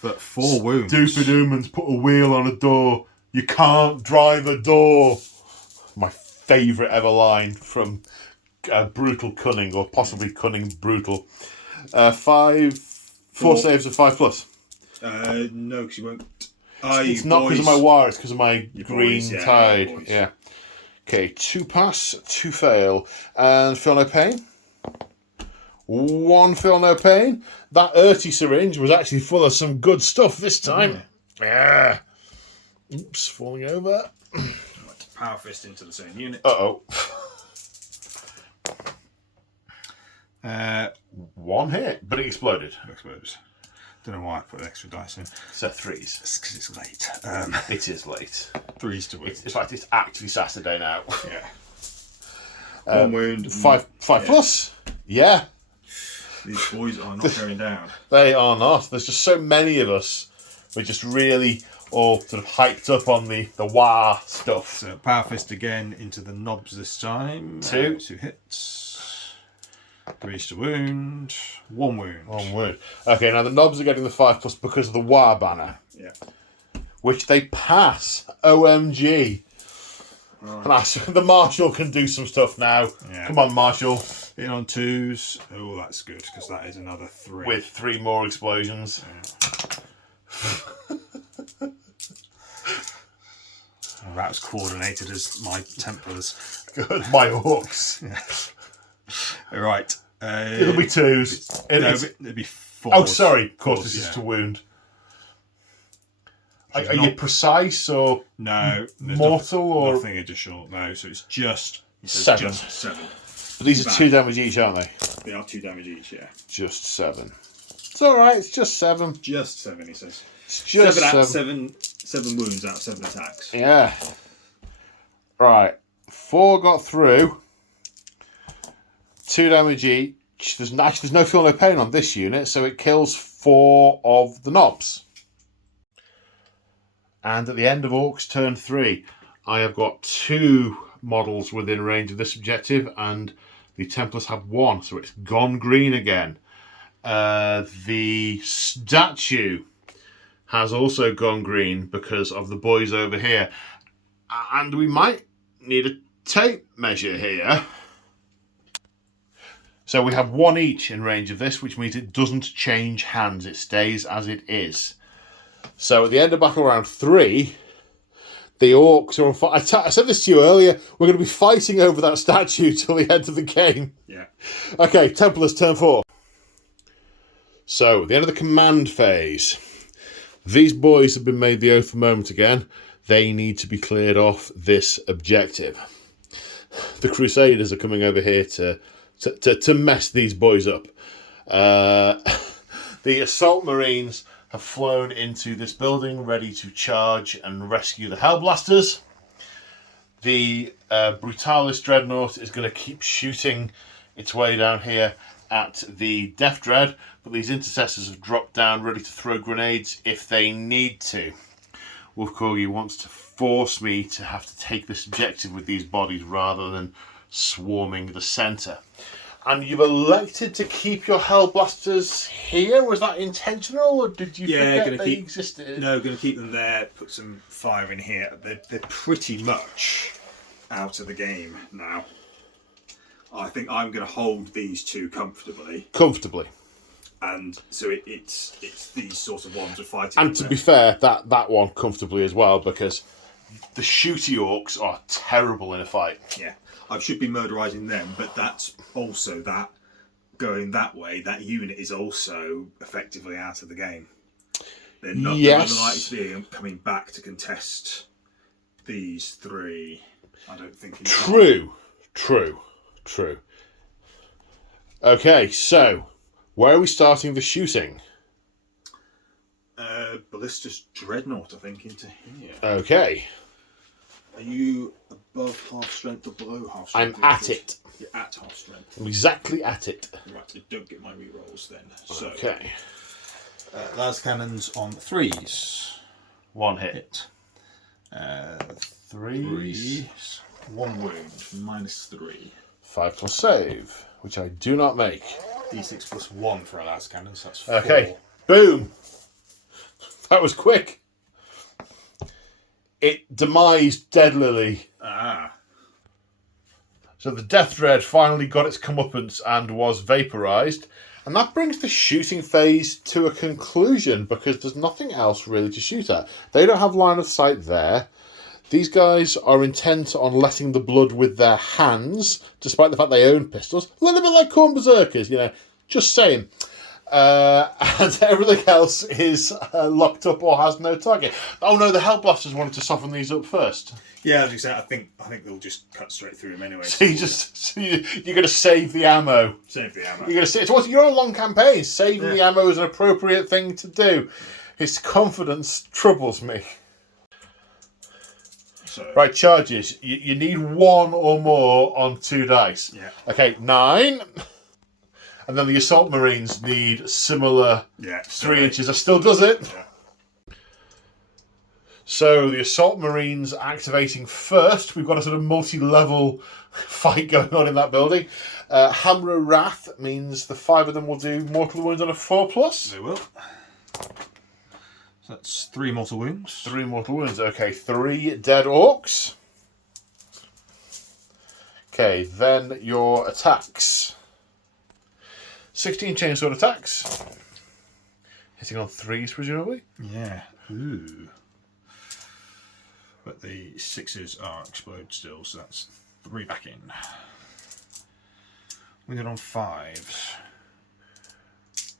But 4 wounds. Stupid humans put a wheel on a door. You can't drive a door. My favourite ever line from Brutal Cunning, or possibly Cunning Brutal. 4 saves of 5+. No, because you won't. It's not because of my wire, it's because of my green boys, yeah, tide. boys. Yeah. Okay, 2 pass, 2 fail. And feel no pain. 1 feel no pain. That Urti syringe was actually full of some good stuff this time. Yeah. Oops, falling over. Power Fist into the same unit. Uh-oh. 1 hit, but it exploded. Explodes. Don't know why I put extra dice in. So 3s. It's because it's late. It is late. 3s to win. It's like it's actually Saturday now. Yeah. 1 wound. 5 plus. Yeah. These boys are not going down. They are not. There's just so many of us. We're just really all sort of hyped up on the wah stuff. So Power Fist again into the Knobs this time. 2. 2 hits. 3s to wound. 1 wound. 1 wound. Okay, now the Knobs are getting the 5+ because of the wah banner. Yeah. Which they pass. OMG. Right. The Marshal can do some stuff now. Yeah. Come on, Marshal. In on 2s. Oh, that's good, because that is another 3. With 3 more explosions. Yeah. That was coordinated as my Templars. Good. My Orks. Yeah. Right. It'll be 2s. It'll be 4s. Oh, sorry. Of course, 4s, this is yeah. to wound. Are you precise or no mortal or nothing additional? No, so it's just 7. Just 7. But these are 2 damage each, aren't they? They are 2 damage each. Yeah. Just 7. It's all right. It's just 7. Just 7, he says. It's just 7 wounds out of 7 attacks. Yeah. Right. 4 got through. 2 damage each. There's no feel no pain on this unit, so it kills 4 of the Knobs. And at the end of Orcs turn 3, I have got 2 models within range of this objective, and the Templars have 1, so it's gone green again. The statue has also gone green because of the boys over here. And we might need a tape measure here. So we have 1 each in range of this, which means it doesn't change hands. It stays as it is. So at the end of battle round 3, the Orcs are on fire. I said this to you earlier. We're going to be fighting over that statue till the end of the game. Yeah. Okay, Templars turn 4. So at the end of the command phase, these boys have been made the oath a moment again. They need to be cleared off this objective. The Crusaders are coming over here to mess these boys up. The Assault Marines have flown into this building ready to charge and rescue the Hellblasters. The Brutalis Dreadnought is going to keep shooting its way down here at the Death Dread, but these intercessors have dropped down ready to throw grenades if they need to. Wolf Corgi wants to force me to have to take this objective with these bodies rather than swarming the centre. And you've elected to keep your Hellblasters here? Was that intentional, or did you forget they existed? No, going to keep them there, put some fire in here. They're pretty much out of the game now. I think I'm going to hold these 2 comfortably. Comfortably. And so it's these sorts of ones we're fighting. And to be fair, that one comfortably as well, because the shooty Orcs are terrible in a fight. Yeah. I should be murderizing them, but that's also that going that way. That unit is also effectively out of the game. They're not Yes. likely to be coming back to contest these three. I don't think. True. Okay, so where are we starting the shooting? Ballista's Dreadnought, I think, into here. Okay. Are you above half strength or below half I'm strength? at it. You're at half strength. I'm exactly at it. Right, I don't get my rerolls then. So, Okay. las cannons on 3s. 1 hit. 3s. 1 wound, -3. 5 plus save, which I do not make. D6 +1 for a las cannon, so that's 4. Okay. Boom. That was quick. It demised deadlily. Ah. So the Death Dread finally got its comeuppance and was vaporised. And that brings the shooting phase to a conclusion because there's nothing else really to shoot at. They don't have line of sight there. These guys are intent on letting the blood with their hands, despite the fact they own pistols. A little bit like Corn Berserkers, just saying. And everything else is locked up or has no target. Oh no, the Hellblasters wanted to soften these up first. Yeah, as you said, I think they'll just cut straight through them anyway. So you're going to save the ammo. Save the ammo. You're going to say you're on a long campaign. Saving the ammo is an appropriate thing to do. His confidence troubles me. So, Right, charges. You need 1 or more on 2 dice. Yeah. Okay, 9. And then the Assault Marines need similar 3 inches. That still does it. Yeah. So the Assault Marines activating first. We've got a sort of multi-level fight going on in that building. Hammer of Wrath means the 5 of them will do mortal wounds on a 4+. They will. So that's 3 mortal wounds. 3 mortal wounds. Okay, 3 dead orcs. Okay, then your attacks. 16 chainsword attacks. Hitting on 3s, presumably. Yeah. Ooh. But the 6s are explode still, so that's 3 back in. We get on 5s.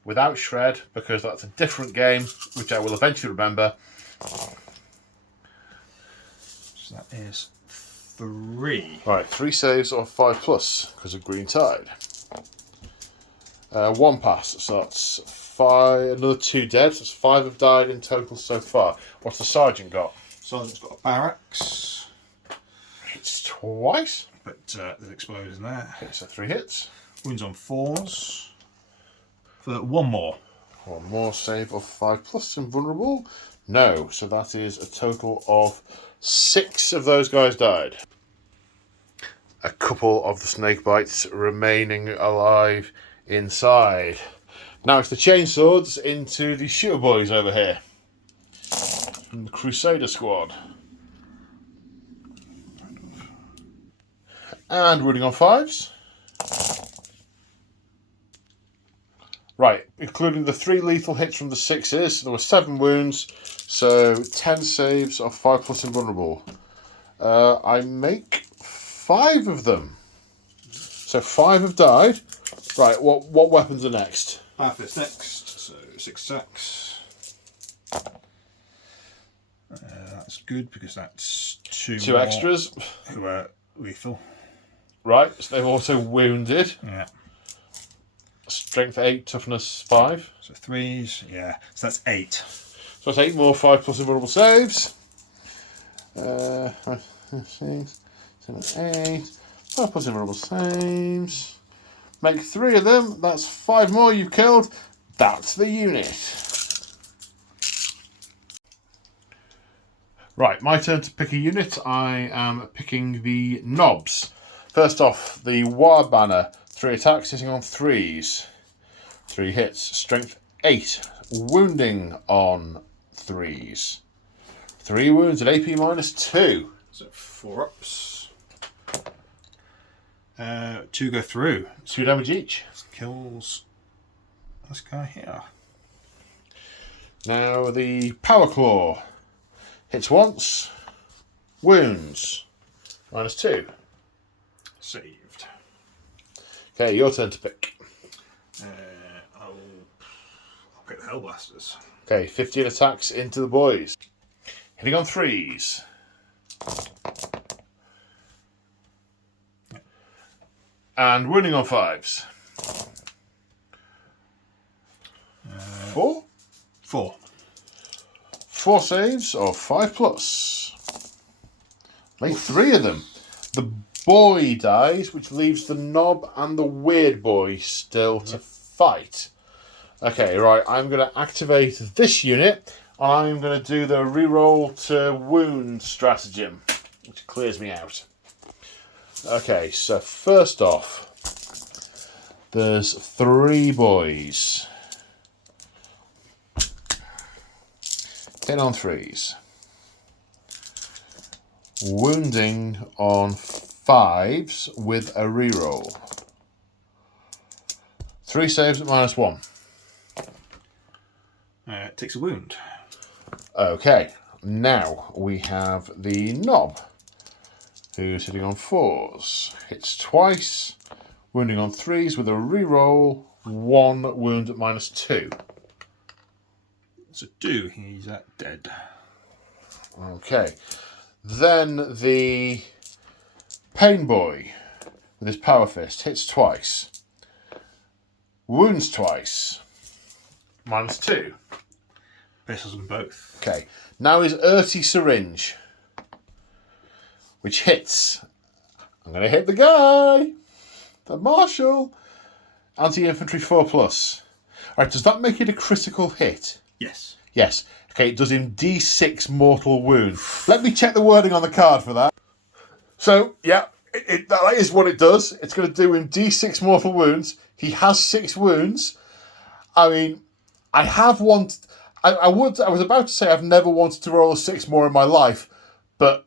Without shred, because that's a different game, which I will eventually remember. So that is 3. Right, 3 saves or 5+, because of Green Tide. 1 pass, so that's 5. Another 2 dead, so that's 5 have died in total so far. What's the sergeant got? Sergeant's got a barracks. Hits twice. But there's exploders in there. Okay, so 3 hits. Wounds on 4s. For 1 more. 1 more save of 5+, invulnerable. No, so that is a total of 6 of those guys died. A couple of the snake bites remaining alive inside. Now it's the chainswords into the shooter boys over here. From the Crusader squad. And running on 5s. Right, including the 3 lethal hits from the 6s, there were 7 wounds, so 10 saves of 5+ invulnerable. I make 5 of them. So 5 have died. Right, what weapons are next? 5 is next, so 6 attacks. That's good because that's 2 2 more extras. who are lethal. Right, so they've also wounded. Yeah. Strength 8, toughness 5. So 3s, yeah. So that's 8. So that's 8 more 5+ invulnerable saves. 6, 7, 8. 5+ invulnerable saves. Make 3 of them. That's 5 more you've killed. That's the unit. Right, my turn to pick a unit. I am picking the knobs. First off, the War Banner. 3 attacks, hitting on 3s. 3 hits. Strength 8. Wounding on 3s. 3 wounds at AP -2. So 4 ups. 2 go through. 2 damage each. Kills this guy here. Now the Power Claw. Hits once. Wounds. -2. Saved. Okay, your turn to pick. I'll pick the Hellblasters. Okay, 15 attacks into the boys. Hitting on 3s. And wounding on 5s. 4? 4. 4 saves of 5+. Make 3 of them. The boy dies, which leaves the knob and the weird boy still to fight. Okay, right, I'm going to activate this unit, and I'm going to do the reroll to wound stratagem, which clears me out. Okay, so first off, there's 3 boys. 10 on 3s. Wounding on 5s with a reroll. 3 saves at -1. Takes a wound. Okay, now we have the knob, who's hitting on 4s. Hits twice, wounding on 3s with a reroll. 1 wound at -2. So 2, he's dead. Okay, then the pain boy with his power fist hits twice, wounds twice, -2. Pistols them both. Okay, now his earthy syringe, which hits. I'm going to hit the guy, the marshal. Anti-infantry 4+. Alright, does that make it a critical hit? Yes. Yes. Okay, it does him D6 mortal wound. Let me check the wording on the card for that. So, yeah, that is what it does. It's going to do him D6 mortal wounds. He has 6 wounds. I mean, I have wanted... I was about to say I've never wanted to roll a 6 more in my life, but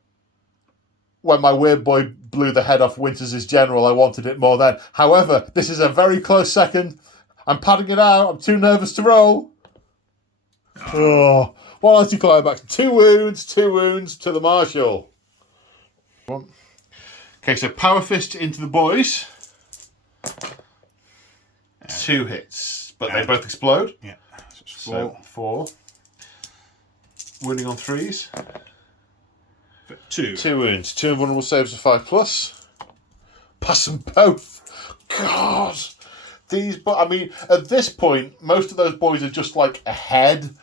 when my weird boy blew the head off Winters' general, I wanted it more then. However, this is a very close second. I'm padding it out. I'm too nervous to roll. Oh, one anti-climax. 2 wounds to the marshal. Okay, so power fist into the boys. 2 hits, but they both explode. Yeah. So 4. Wounding on 3s. 2. 2 wounds. 2 invulnerable saves of 5+. Pass them both. God. I mean, at this point, most of those boys are just like a head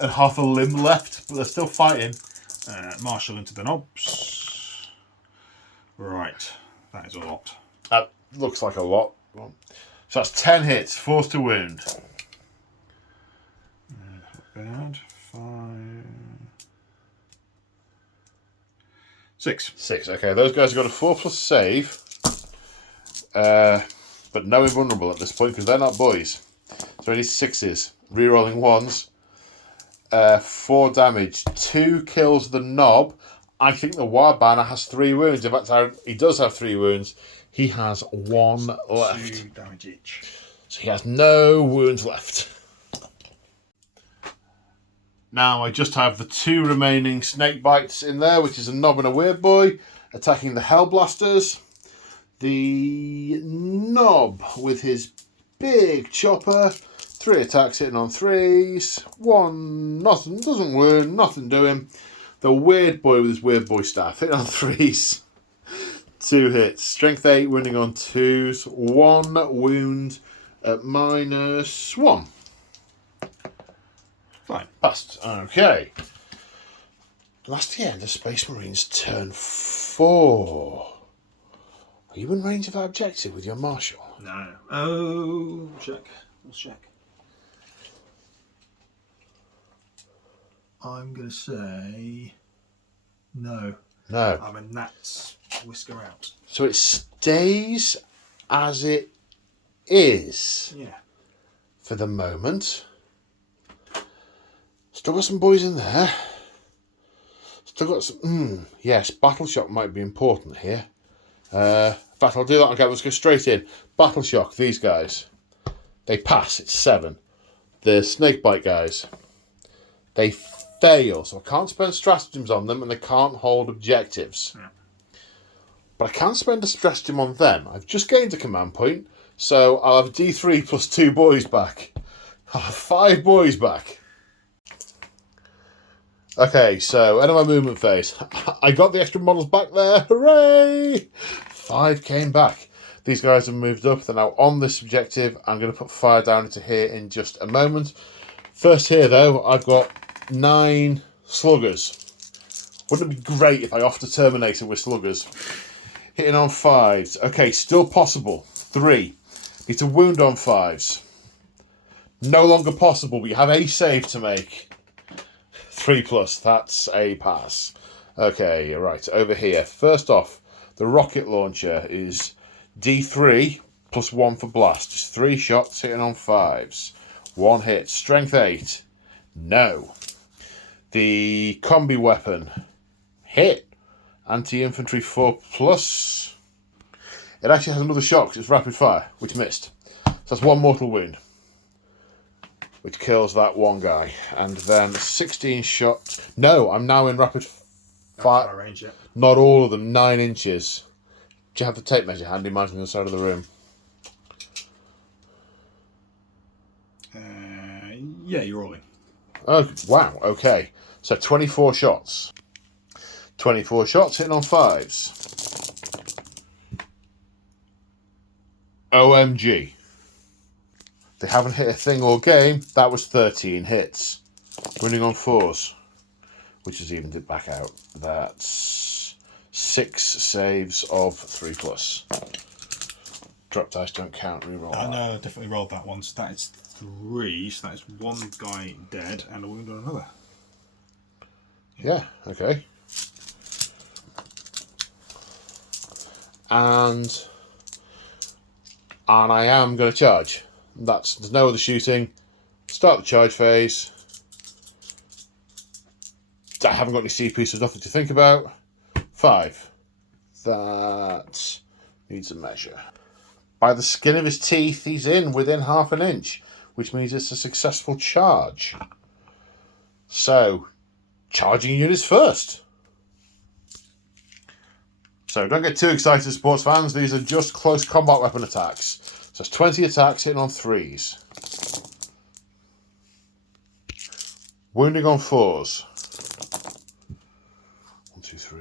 and half a limb left, but they're still fighting. Marshal into the knobs. Right. That is a lot. That looks like a lot. So that's 10 hits, 4 to wound. Bad. 5. 6. 6. Okay, those guys have got a 4+ save. But no invulnerable at this point because they're not boys. So only 6s. Rerolling 1s. 4 damage. 2 kills the knob. I think the War Banner has 3 wounds. In fact, he does have 3 wounds. He has 1 left. 2 damage each. So he has no wounds left. Now I just have the 2 remaining snake bites in there, which is a knob and a weird boy, attacking the Hellblasters. The knob with his big chopper, 3 attacks hitting on 3s, 1 nothing, doesn't wound, nothing do him. The weird boy with his weird boy staff hitting on 3s, 2 hits, strength 8, wounding on 2s, 1 wound at -1. Fine. Passed. Okay. That's the end of Space Marines turn 4. Are you in range of that objective with your marshal? No. Oh, check. Let's check. I'm going to say no. No. I'm a gnat's whisker out. So it stays as it is. Yeah. For the moment. Still got some boys in there. Still got some... yes, Battle Shock might be important here. In fact, I'll do that. Okay, let's go straight in. Battle Shock, these guys. They pass, it's 7. The Snakebite guys. They fail, so I can't spend stratagems on them and they can't hold objectives. Yeah. But I can spend a stratagem on them. I've just gained a command point, so I'll have D3 plus 2 boys back. I'll have 5 boys back. Okay, so end of my movement phase. I got the extra models back there. Hooray! 5 came back. These guys have moved up. They're now on this objective. I'm going to put fire down into here in just a moment. First here, though, I've got 9 sluggers. Wouldn't it be great if I off the Terminator with sluggers? Hitting on 5s. Okay, still possible. 3. Need to wound on 5s. No longer possible. We have a save to make. 3+, that's a pass. Okay, right, over here. First off, the rocket launcher is D3 plus 1 for blast. Just 3 shots hitting on 5s. 1 hit. Strength 8. No. The combi weapon. Hit. Anti-infantry 4+. It actually has another shot because it's rapid fire, which missed. So that's 1 mortal wound, which kills that one guy. And then 16 shot. No, I'm now in rapid fire range, yeah. Not all of them, 9 inches. Do you have the tape measure handy? Mine's on the other side of the room. Yeah, you're rolling. Oh, wow, okay. So 24 shots. 24 shots hitting on 5s. OMG. They haven't hit a thing all game. That was 13 hits. Winning on 4s, which has evened it back out. That's 6 saves of 3+. Drop dice don't count. Reroll. No, I definitely rolled that one. So that is 3. So that is 1 guy dead and a wound on another. Yeah, okay. And I am going to charge. There's no other shooting. Start the charge phase. I haven't got any CP, so nothing to think about. 5. That needs a measure. By the skin of his teeth, he's in within half an inch, which means it's a successful charge. So, charging units first. So don't get too excited, sports fans. These are just close combat weapon attacks. So it's 20 attacks hitting on 3s. Wounding on 4s. 1, 2, 3,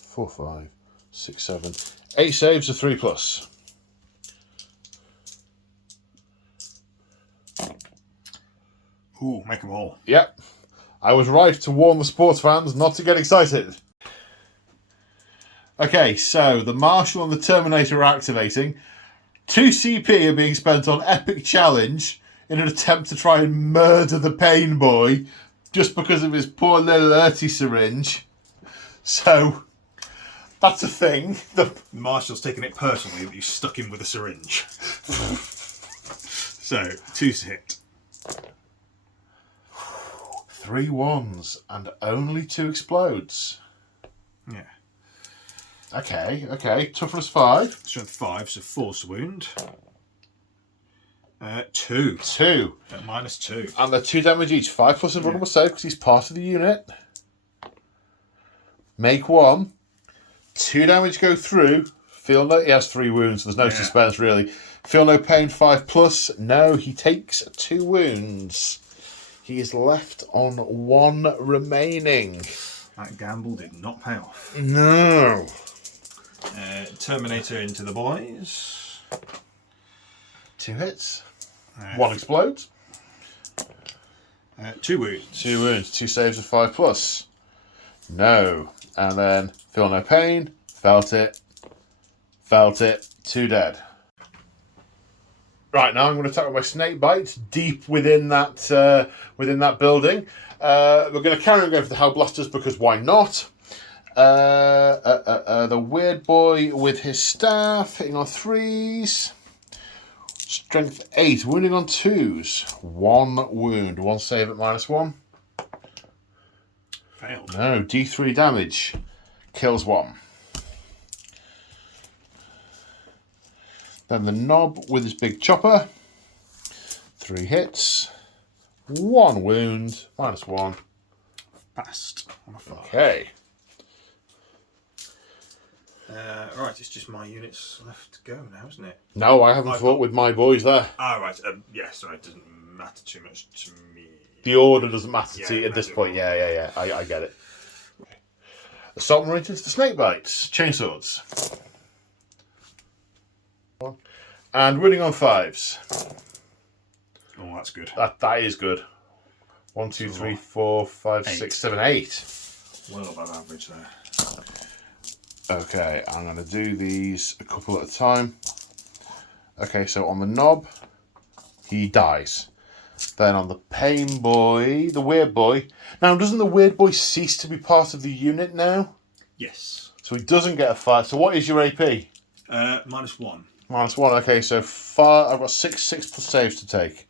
4, 5, 6, 7. 8 saves of 3+. Ooh, make them all. Yep. I was right to warn the sports fans not to get excited. Okay, so the Marshal and the Terminator are activating. 2 CP are being spent on Epic Challenge in an attempt to try and murder the Pain Boy just because of his poor little earthy syringe. So, that's a thing. The Marshal's taking it personally that you stuck him with a syringe. So, 2's hit. 3 1s and only 2 explodes. Yeah. Okay. Toughness 5. Strength 5, so force wound. 2. 2. At -2. And they're 2 damage each. 5+ invulnerable save because he's part of the unit. Make 1. 2 damage go through. Feel no. He has 3 wounds. So there's no suspense really. Feel no pain. 5+. No, he takes 2 wounds. He is left on 1 remaining. That gamble did not pay off. No. Terminator into the boys. 2 hits. 1 explodes. 2 wounds. 2 wounds. 2 saves of 5+. No. And then feel no pain. Felt it. 2 dead. Right, now I'm going to attack with my snake bites deep within that building. We're going to carry on going for the Hell Blasters because why not? The weird boy with his staff hitting on 3s. Strength 8, wounding on 2s. 1 wound, 1 save at -1. Failed. No, D3 damage. Kills 1. Then the knob with his big chopper. 3 hits. 1 wound. -1. Passed on a 5. Okay. Right, it's just my units left to go now, isn't it? No, I haven't fought with my boys there. Ah, right. Sorry, it doesn't matter too much to me. the order doesn't matter to you Yeah, at this point. Yeah. I get it. Assault Marines into the snake bites, chainswords. And winning on 5s. Oh, that's good. That is good. 1, 2, 3, 4, 5, 6, 7, 8. Well above average there. Okay, I'm going to do these a couple at a time. Okay, so on the knob, he dies. Then on the pain boy, the weird boy. Now, doesn't the weird boy cease to be part of the unit now? Yes. So he doesn't get a 5. So what is your AP? -1. -1. Okay, so 5. I've got 6 plus saves to take.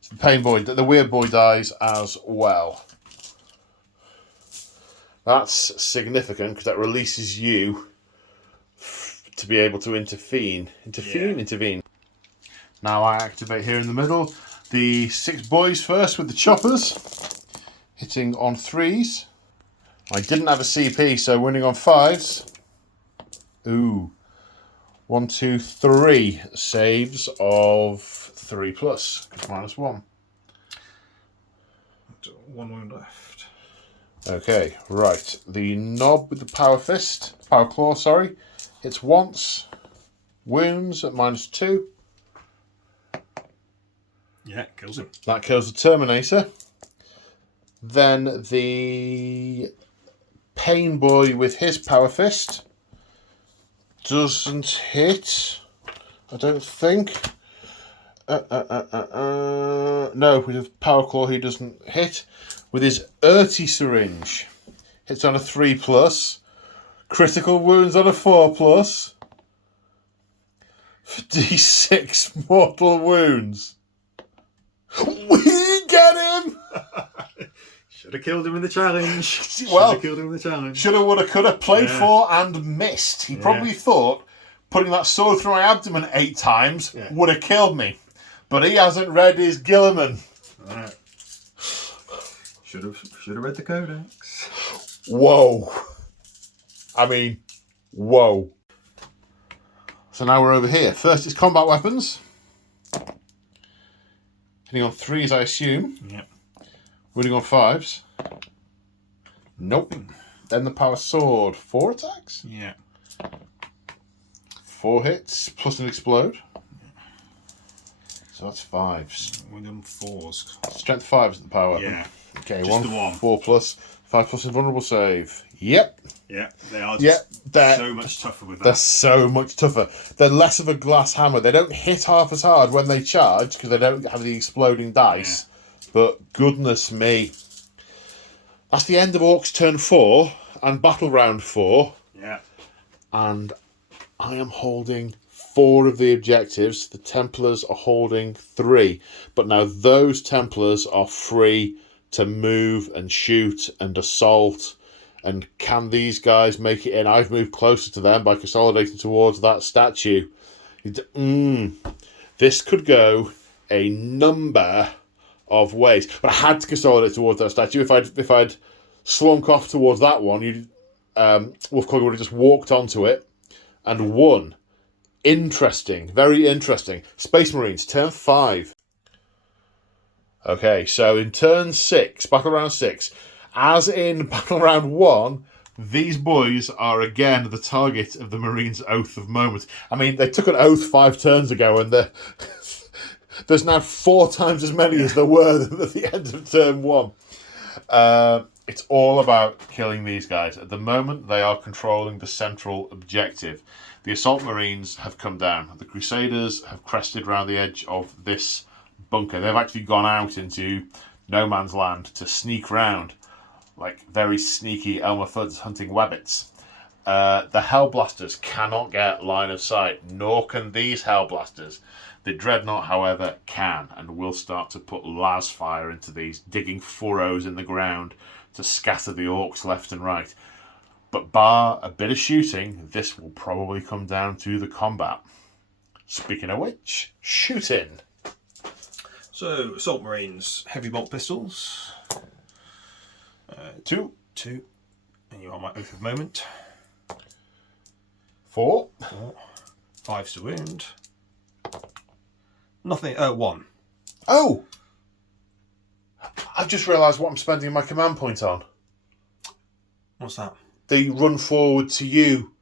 So the pain boy, the weird boy dies as well. That's significant because that releases you to be able to intervene. Intervene. Now I activate here in the middle. The 6 boys first with the choppers. Hitting on 3s. I didn't have a CP, so winning on 5s. Ooh. 1, 2, 3 saves of 3 plus. -1. 1 wound left. Okay, right. The knob with the power claw, sorry. Hits once. Wounds at -2. Yeah, kills him. That kills the Terminator. Then the Pain Boy with his power fist doesn't hit. I don't think. No, with his power claw he doesn't hit. With his Urti syringe, hits on a 3 plus. Critical wounds on a 4 plus. D6 mortal wounds. We get him! Should have killed him in the challenge. Well, killed him in the challenge. Shoulda, woulda, coulda, played for and missed. He probably thought putting that sword through my abdomen 8 times would have killed me. But he hasn't read his Gilliman. Right. Should have read the Codex. Whoa. I mean, whoa. So now we're over here. First is combat weapons. Hitting on 3s, I assume. Yep. Winning on 5s. Nope. Then the power sword. 4 attacks? Yeah. 4 hits, plus an explode. So that's 5s. Winning on 4s. Strength 5 is the power weapon. Yeah. Okay, Just the one. 4 plus. 5 plus invulnerable save. Yep. Yeah, they are just so much tougher with that. They're so much tougher. They're less of a glass hammer. They don't hit half as hard when they charge because they don't have the exploding dice. Yeah. But goodness me. That's the end of Orcs turn 4 and battle round 4. Yeah. And I am holding 4 of the objectives. The Templars are holding 3. But now those Templars are free to move and shoot and assault. And can these guys make it in? I've moved closer to them by consolidating towards that statue. This could go a number of ways. But I had to consolidate towards that statue. If I'd slunk off towards that one, Wolfcog would have just walked onto it and won. Interesting. Very interesting. Space Marines, turn 5. Okay, so in turn 6, battle round 6... As in Battle Round 1, these boys are again the target of the Marines' Oath of Moment. I mean, they took an oath 5 turns ago, and there's now 4 times as many as there were at the end of turn 1. It's all about killing these guys. At the moment, they are controlling the central objective. The Assault Marines have come down. The Crusaders have crested round the edge of this bunker. They've actually gone out into no man's land to sneak round. Like very sneaky Elmer Fudd's hunting wabbits. The Hellblasters cannot get line of sight, nor can these Hellblasters. The Dreadnought, however, can and will start to put las fire into these, digging furrows in the ground to scatter the Orcs left and right. But bar a bit of shooting, this will probably come down to the combat. Speaking of which, shooting. So, Assault Marines, heavy bolt pistols. 2. And you are my Oath of Moment. 4. 5's to wound. Nothing. 1. Oh! I've just realised what I'm spending my command point on. What's that? They run forward to you,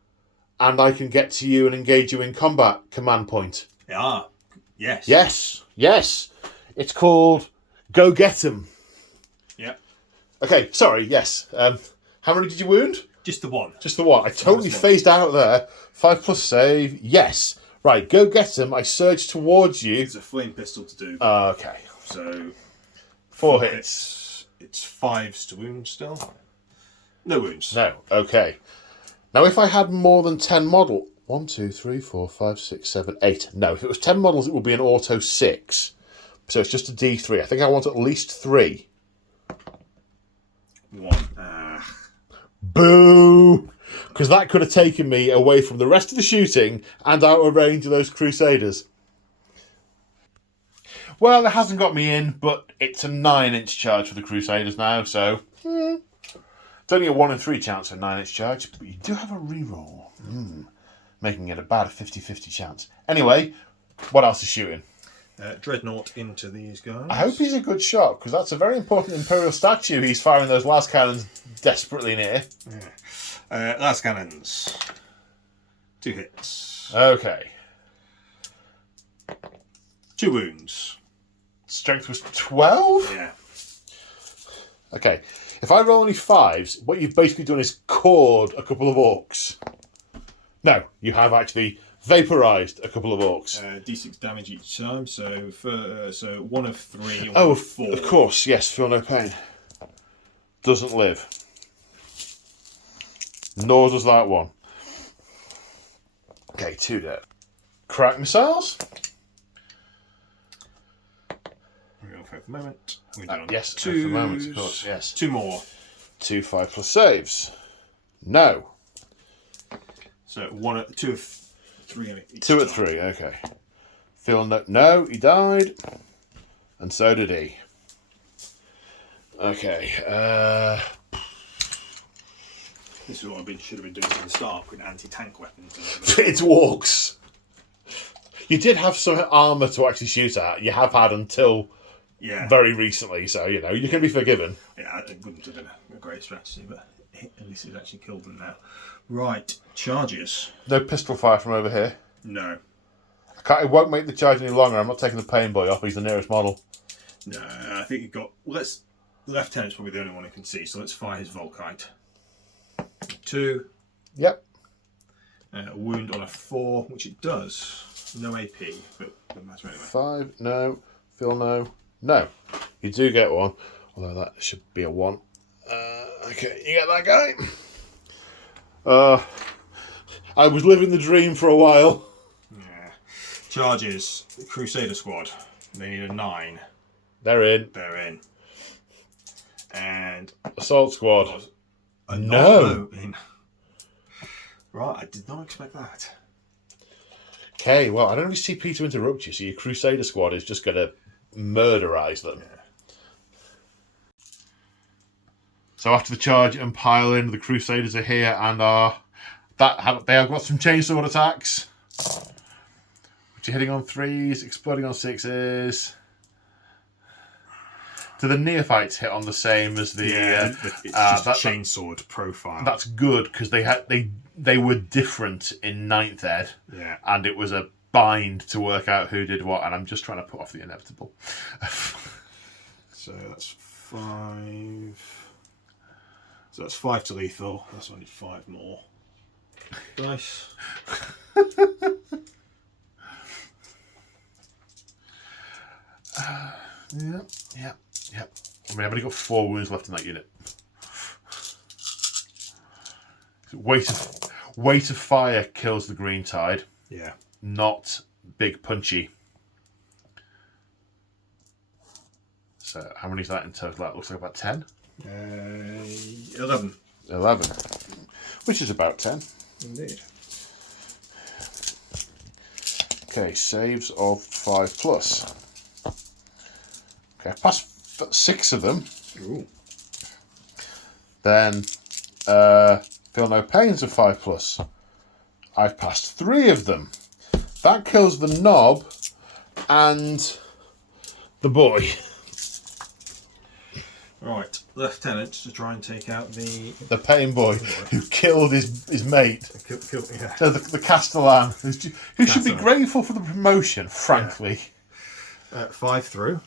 and I can get to you and engage you in combat command point. Yeah. Yes. Yes. It's called Go Get 'em. Yep. Okay, sorry, yes. How many did you wound? Just the one. Just the one. I totally phased out there. 5+ save. Yes. Right, go get 'em. I surge towards you. It's a flame pistol to do. Okay. So 4 hits. It's 5s to wound still. No wounds. No. Okay. Now, if I had more than 10 model... 1, 2, 3, 4, 5, 6, 7, 8. No, if it was 10 models, it would be an auto 6. So it's just a D3. I think I want at least 3. 1. Boo! Because that could have taken me away from the rest of the shooting and out of range of those Crusaders. Well, it hasn't got me in, but it's a 9-inch charge for the Crusaders now, so... It's only a 1 in 3 chance of a 9-inch charge, but you do have a reroll. Making it about a 50-50 chance. Anyway, what else is shooting? Dreadnought into these guys. I hope he's a good shot, because that's a very important Imperial statue he's firing those last cannons desperately near. Yeah. Last cannons. 2 hits. Okay. 2 wounds. Strength was 12? Yeah. Okay. If I roll only 5s, what you've basically done is cored a couple of orcs. No, you have actually vaporised a couple of orcs. D6 damage each time, so 1 of 3, 1 Oh, of 4. of course, yes, feel no pain. Doesn't live. Nor does that one. Okay, 2 dead. Crack missiles? We're going for a moment. Yes, for a moment, of course, yes. 2 more. 2 5+ saves. No. So 2 of 3. 2 at 3, okay. Phil, no, he died. And so did he. Okay, This is what I should have been doing from the start with anti-tank weapons. It's Orks. You did have some armour to actually shoot at. You have had until very recently, so, you know, you can be forgiven. Yeah, it wouldn't have been a great strategy, but at least it's actually killed them now. Right, charges. No pistol fire from over here. No. It won't make the charge any longer. I'm not taking the pain boy off. He's the nearest model. No, I think you've got... Well, the lieutenant's probably the only one who can see, so let's fire his Volkite. 2. Yep. A wound on a 4, which it does. No AP, but doesn't matter anyway. 5, no. Phil, no. No. You do get 1, although that should be a 1. Okay, you get that guy? I was living the dream for a while. Yeah. Charges. Crusader squad. They need a 9. They're in. They're in. And... Assault squad. No. In. Right, I did not expect that. Okay, well, I don't really see Peter interrupt you, so your Crusader squad is just going to murderize them. Yeah. So after the charge and pile in, the Crusaders are here and they have got some chainsword attacks. Which are hitting on 3s, exploding on 6s. Do the neophytes hit on the same as the... it's just chainsword profile. That's good, because they were different in 9th Ed. Yeah. And it was a bind to work out who did what, and I'm just trying to put off the inevitable. So that's 5... So that's 5 to lethal. That's only 5 more. Nice. Yep. I mean, I've only got 4 wounds left in that unit. Weight of fire kills the green tide. Yeah. Not big punchy. So how many is that in total? That looks like about 10. 11. 11. Which is about 10. Indeed. Okay, saves of 5+. Okay, I passed 6 of them. Ooh. Then feel no pains of 5+. I've passed 3 of them. That kills the knob and the boy. Right, Lieutenant to try and take out the pain boy who killed his mate. Yeah. The Castellan, who should be grateful for the promotion, frankly. Yeah. 5 through.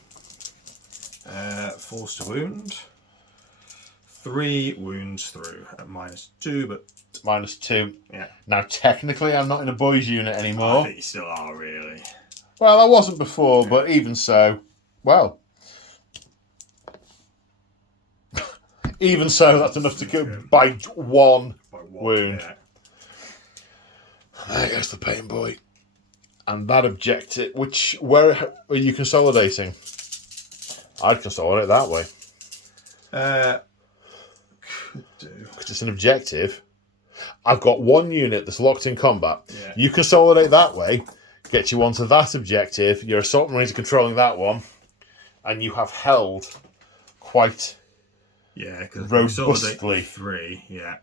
Force to wound. 3 wounds through at -2, but... -2. Yeah. Now, technically, I'm not in a boys' unit anymore. I think you still are, really. Well, I wasn't before, but even so, well... even so, that's enough to kill by one wound. Yeah. There goes the pain boy. And that objective, where are you consolidating? I'd consolidate that way. Could do. Because it's an objective. I've got one unit that's locked in combat. Yeah. You consolidate that way, get you onto that objective. Your assault marines are controlling that one, and you have held quite because robustly. 3. Yeah.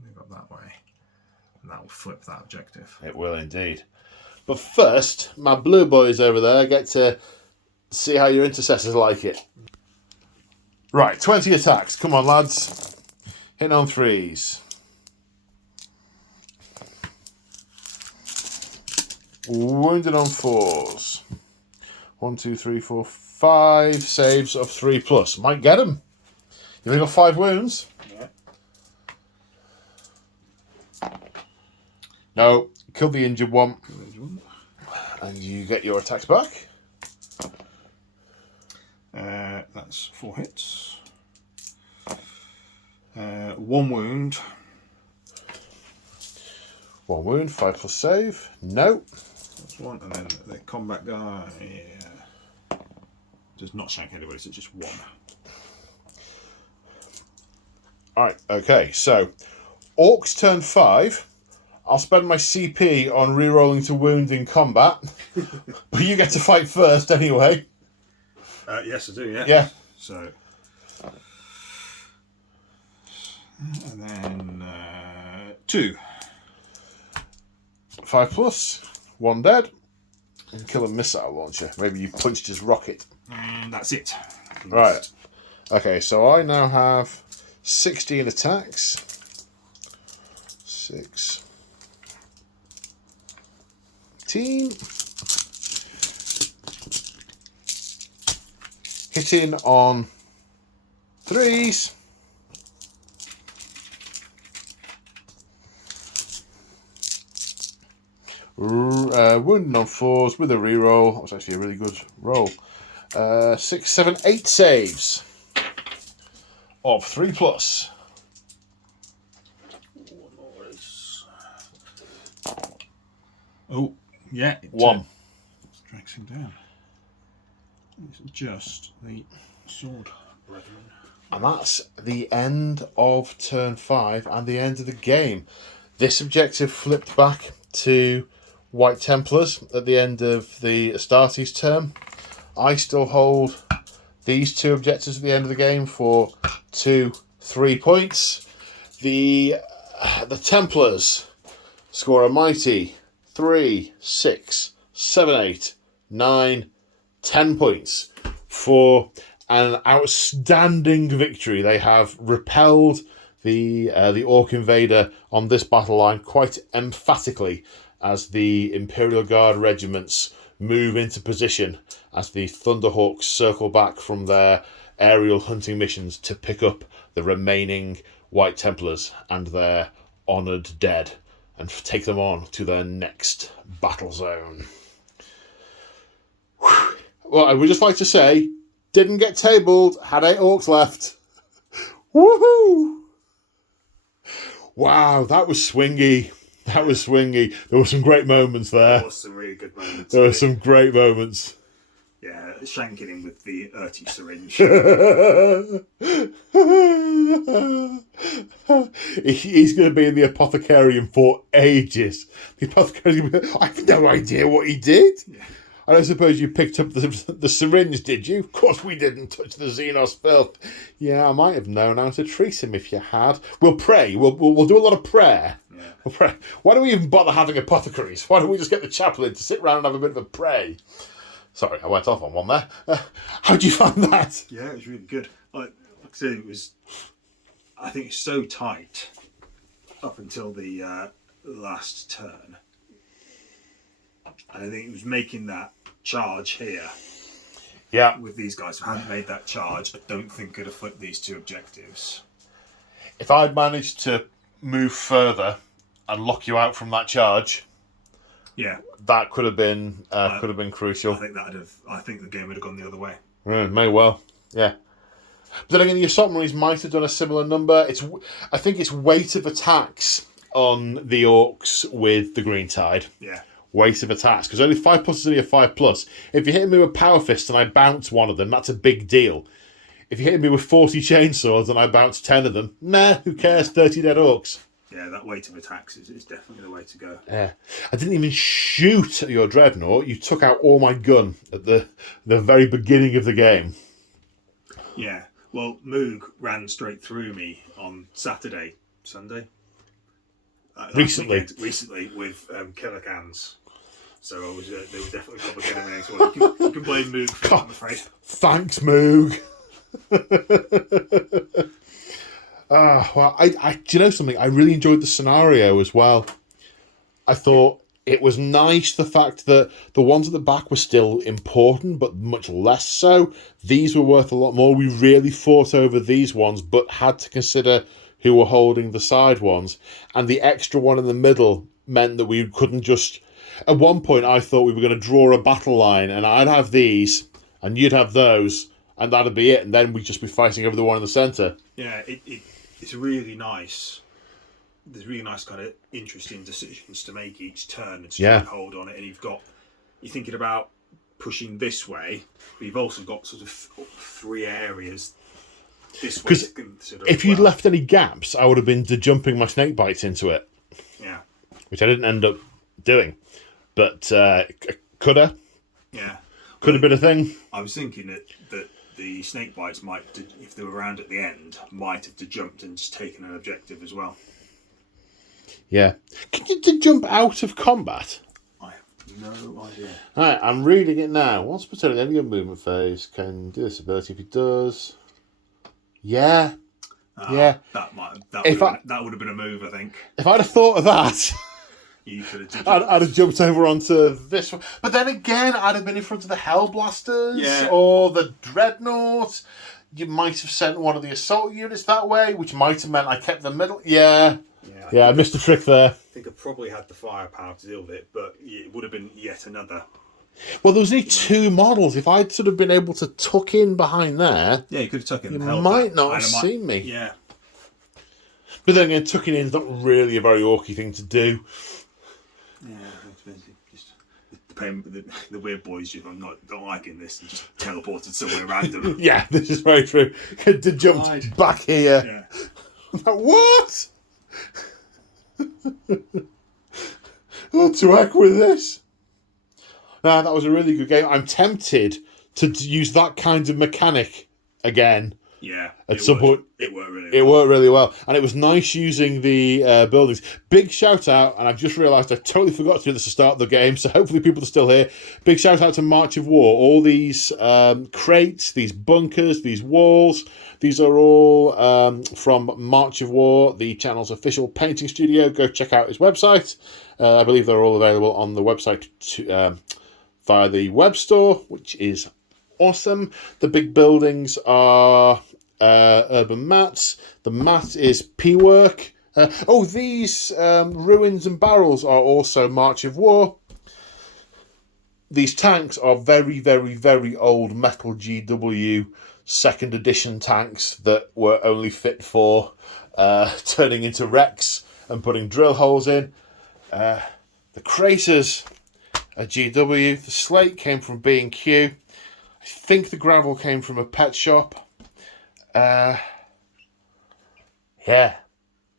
We got that way, and that will flip that objective. It will indeed. But first, my blue boys over there get to see how your intercessors like it. Right, 20 attacks. Come on, lads. Hit on 3s. Wounded on 4s. 1, 2, 3, 4, 5 saves of 3+. Might get him. You only got 5 wounds. Yeah. No, kill the injured one. And you get your attacks back. That's 4 hits. 1 wound. 1 wound, 5+ save. No. That's 1, and then the combat guy does not shank anybody, so it's just 1. Alright, okay, so Orks turn 5. I'll spend my CP on re-rolling to wound in combat. But you get to fight first anyway. Yes, I do, yeah. Yeah. So. And then 2. 5+, 1 dead. And kill a missile launcher. Maybe you punched his rocket. And that's it. Right. Okay, so I now have 16 attacks. 6. 18. Hitting on 3s. Wounding on 4s with a reroll. That was actually a really good roll. 6, 7, 8 saves of 3+. Oh, yeah. It 1. drags him down. It's just the sword, brethren. And that's the end of turn 5 and the end of the game. This objective flipped back to White Templars at the end of the Astartes term. I still hold these 2 objectives at the end of the game for 2, 3 points. The Templars score a mighty 3, 6, 7, 8, 9, 10 points for an outstanding victory. They have repelled the Orc invader on this battle line quite emphatically as the Imperial Guard regiments move into position as the Thunderhawks circle back from their aerial hunting missions to pick up the remaining White Templars and their honoured dead and take them on to their next battle zone. Whew. Well, I would just like to say, didn't get tabled, had 8 Orcs left. Woohoo! Wow, that was swingy. That was swingy. There were some great moments there. There was some really good moments. There were some great moments. Yeah, shanking him with the Urti syringe. He's going to be in the apothecarium for ages. The apothecarium, I have no idea what he did. Yeah. I don't suppose you picked up the syringe, did you? Of course we didn't touch the Xenos filth. Yeah, I might have known how to treat him if you had. We'll pray. We'll do a lot of prayer. Yeah. We'll pray. Why do we even bother having apothecaries? Why don't we just get the chaplain to sit round and have a bit of a pray? Sorry, I went off on one there. How do you find that? Yeah, it was really good. Like I said, I think it's so tight up until the last turn. And I think it was making that charge here. Yeah. With these guys who hadn't made that charge, I don't think could have flipped these two objectives. If I'd managed to move further and lock you out from that charge, that could have been crucial. I think the game would have gone the other way. May well, yeah. But then again, the assault marines might have done a similar number. I think it's weight of attacks on the orcs with the green tide. Yeah. Weight of attacks, because only 5+ is only a 5+. If you hit me with power fist and I bounce one of them, that's a big deal. If you hit me with 40 chainswords and I bounce 10 of them, who cares? 30 dead orcs. Yeah, that weight of attacks is definitely the way to go. Yeah, I didn't even shoot at your dreadnought. You took out all my gun at the very beginning of the game. Yeah, well, Moog ran straight through me on Sunday. Recently with killer cans. So I was there was definitely complicated enemies. Well, you can blame Moog for that, I'm afraid. Thanks, Moog. Well, I do you know something? I really enjoyed the scenario as well. I thought it was nice the fact that the ones at the back were still important, but much less so. These were worth a lot more. We really fought over these ones, but had to consider who were holding the side ones. And the extra one in the middle meant that we couldn't just... At one point, I thought we were going to draw a battle line, and I'd have these, and you'd have those, and that'd be it. And then we'd just be fighting over the one in the centre. Yeah, it's really nice. There's really nice kind of interesting decisions to make each turn and strike hold on it. And you're thinking about pushing this way, but you've also got sort of 3 areas this way to consider. If you'd left any gaps, I would have been jumping my snake bites into it. Yeah. Which I didn't end up doing. But coulda. Yeah. Could have been a thing. I was thinking that the snake bites might, if they were around at the end, might have jumped and just taken an objective as well. Yeah. Can you jump out of combat? I have no idea. Alright, I'm reading it now. Once per turn, any movement phase can do this ability if he does. Yeah. That would have been a move, I think. If I'd have thought of that, you could have I'd have jumped over onto this one. But then again, I'd have been in front of the Hellblasters or the Dreadnought. You might have sent one of the assault units that way, which might have meant I kept the middle. Yeah, I missed a trick there. I think I probably had the firepower to deal with it, but it would have been yet another. Well, there was only 2 models. If I'd sort of been able to tuck in behind there, you could have tucked in. You might not have seen me. Yeah. But then again, tucking in is not really a very orky thing to do. Yeah, just the weird boys just not liking this and just teleported somewhere random. Yeah, this is very true. To jump back here. Yeah. What? To heck with this. Nah, that was a really good game. I'm tempted to use that kind of mechanic again. Yeah. At some point. It worked really well. It worked really well. And it was nice using the buildings. Big shout out, and I've just realised I totally forgot to do this at the start of the game, so hopefully people are still here. Big shout out to March of War. All these crates, these bunkers, these walls, these are all from March of War, the channel's official painting studio. Go check out his website. I believe they're all available on the website via the web store, which is awesome. The big buildings are urban mats. The mat is P-work. These ruins and barrels are also March of War. These tanks are very, very, very old metal GW 2nd edition tanks that were only fit for turning into wrecks and putting drill holes in. The craters are GW. The slate came from B&Q. I think the gravel came from a pet shop. Yeah.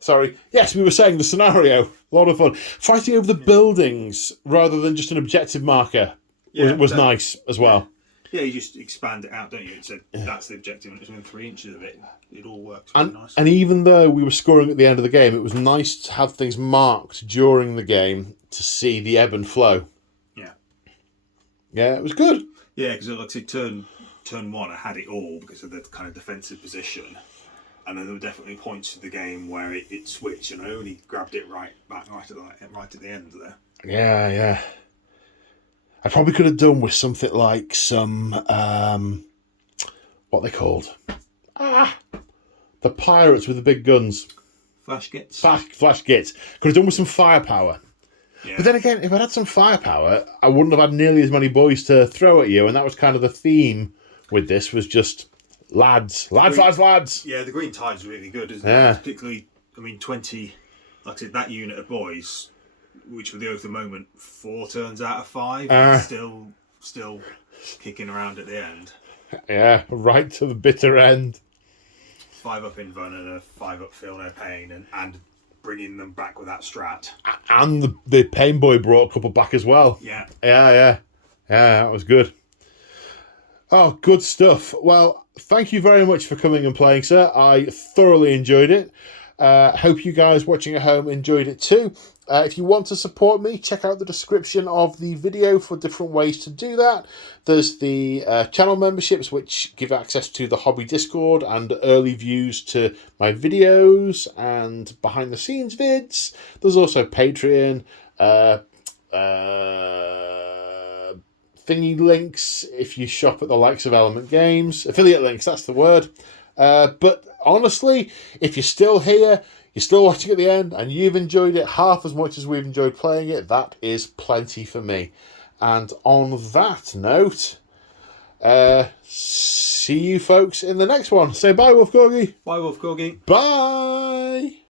Sorry. Yes, we were saying the scenario. A lot of fun. Fighting over the buildings rather than just an objective marker was nice as well. Yeah, you just expand it out, don't you? It said that's the objective, and it's within 3 inches of it. It all works really nice. And even though we were scoring at the end of the game, it was nice to have things marked during the game to see the ebb and flow. Yeah. Yeah, it was good. Yeah, because like I say, turn one, I had it all because of the kind of defensive position, and then there were definitely points of the game where it switched, and I only grabbed it right at the end there. Yeah, yeah. I probably could have done with something like some what they called? The pirates with the big guns. Flash gets. Flash gits. Could have done with some firepower. Yeah. But then again, if I'd had some firepower, I wouldn't have had nearly as many boys to throw at you, and that was kind of the theme with this, was just lads. Lads! Yeah, the green tide's really good, isn't it? Yeah. Particularly, I mean, 20, like I said, that unit of boys, which for the Oath of the moment, 4 turns out of 5, still kicking around at the end. Yeah, right to the bitter end. 5 up in Vun and a 5 up Feel No Pain, and bringing them back with that strat. And the Pain Boy brought a couple back as well. Yeah. Yeah, that was good. Oh, good stuff. Well, thank you very much for coming and playing, sir. I thoroughly enjoyed it. Hope you guys watching at home enjoyed it too. If you want to support me, check out the description of the video for different ways to do that. There's the channel memberships, which give access to the hobby Discord and early views to my videos and behind the scenes vids. There's also Patreon, thingy links if you shop at the likes of Element Games. Affiliate links, that's the word. But honestly, if you're still here, you're still watching at the end, and you've enjoyed it half as much as we've enjoyed playing it, that is plenty for me. And on that note, see you folks in the next one. Say bye, Wolf Corgi. Bye, Wolf Corgi. Bye.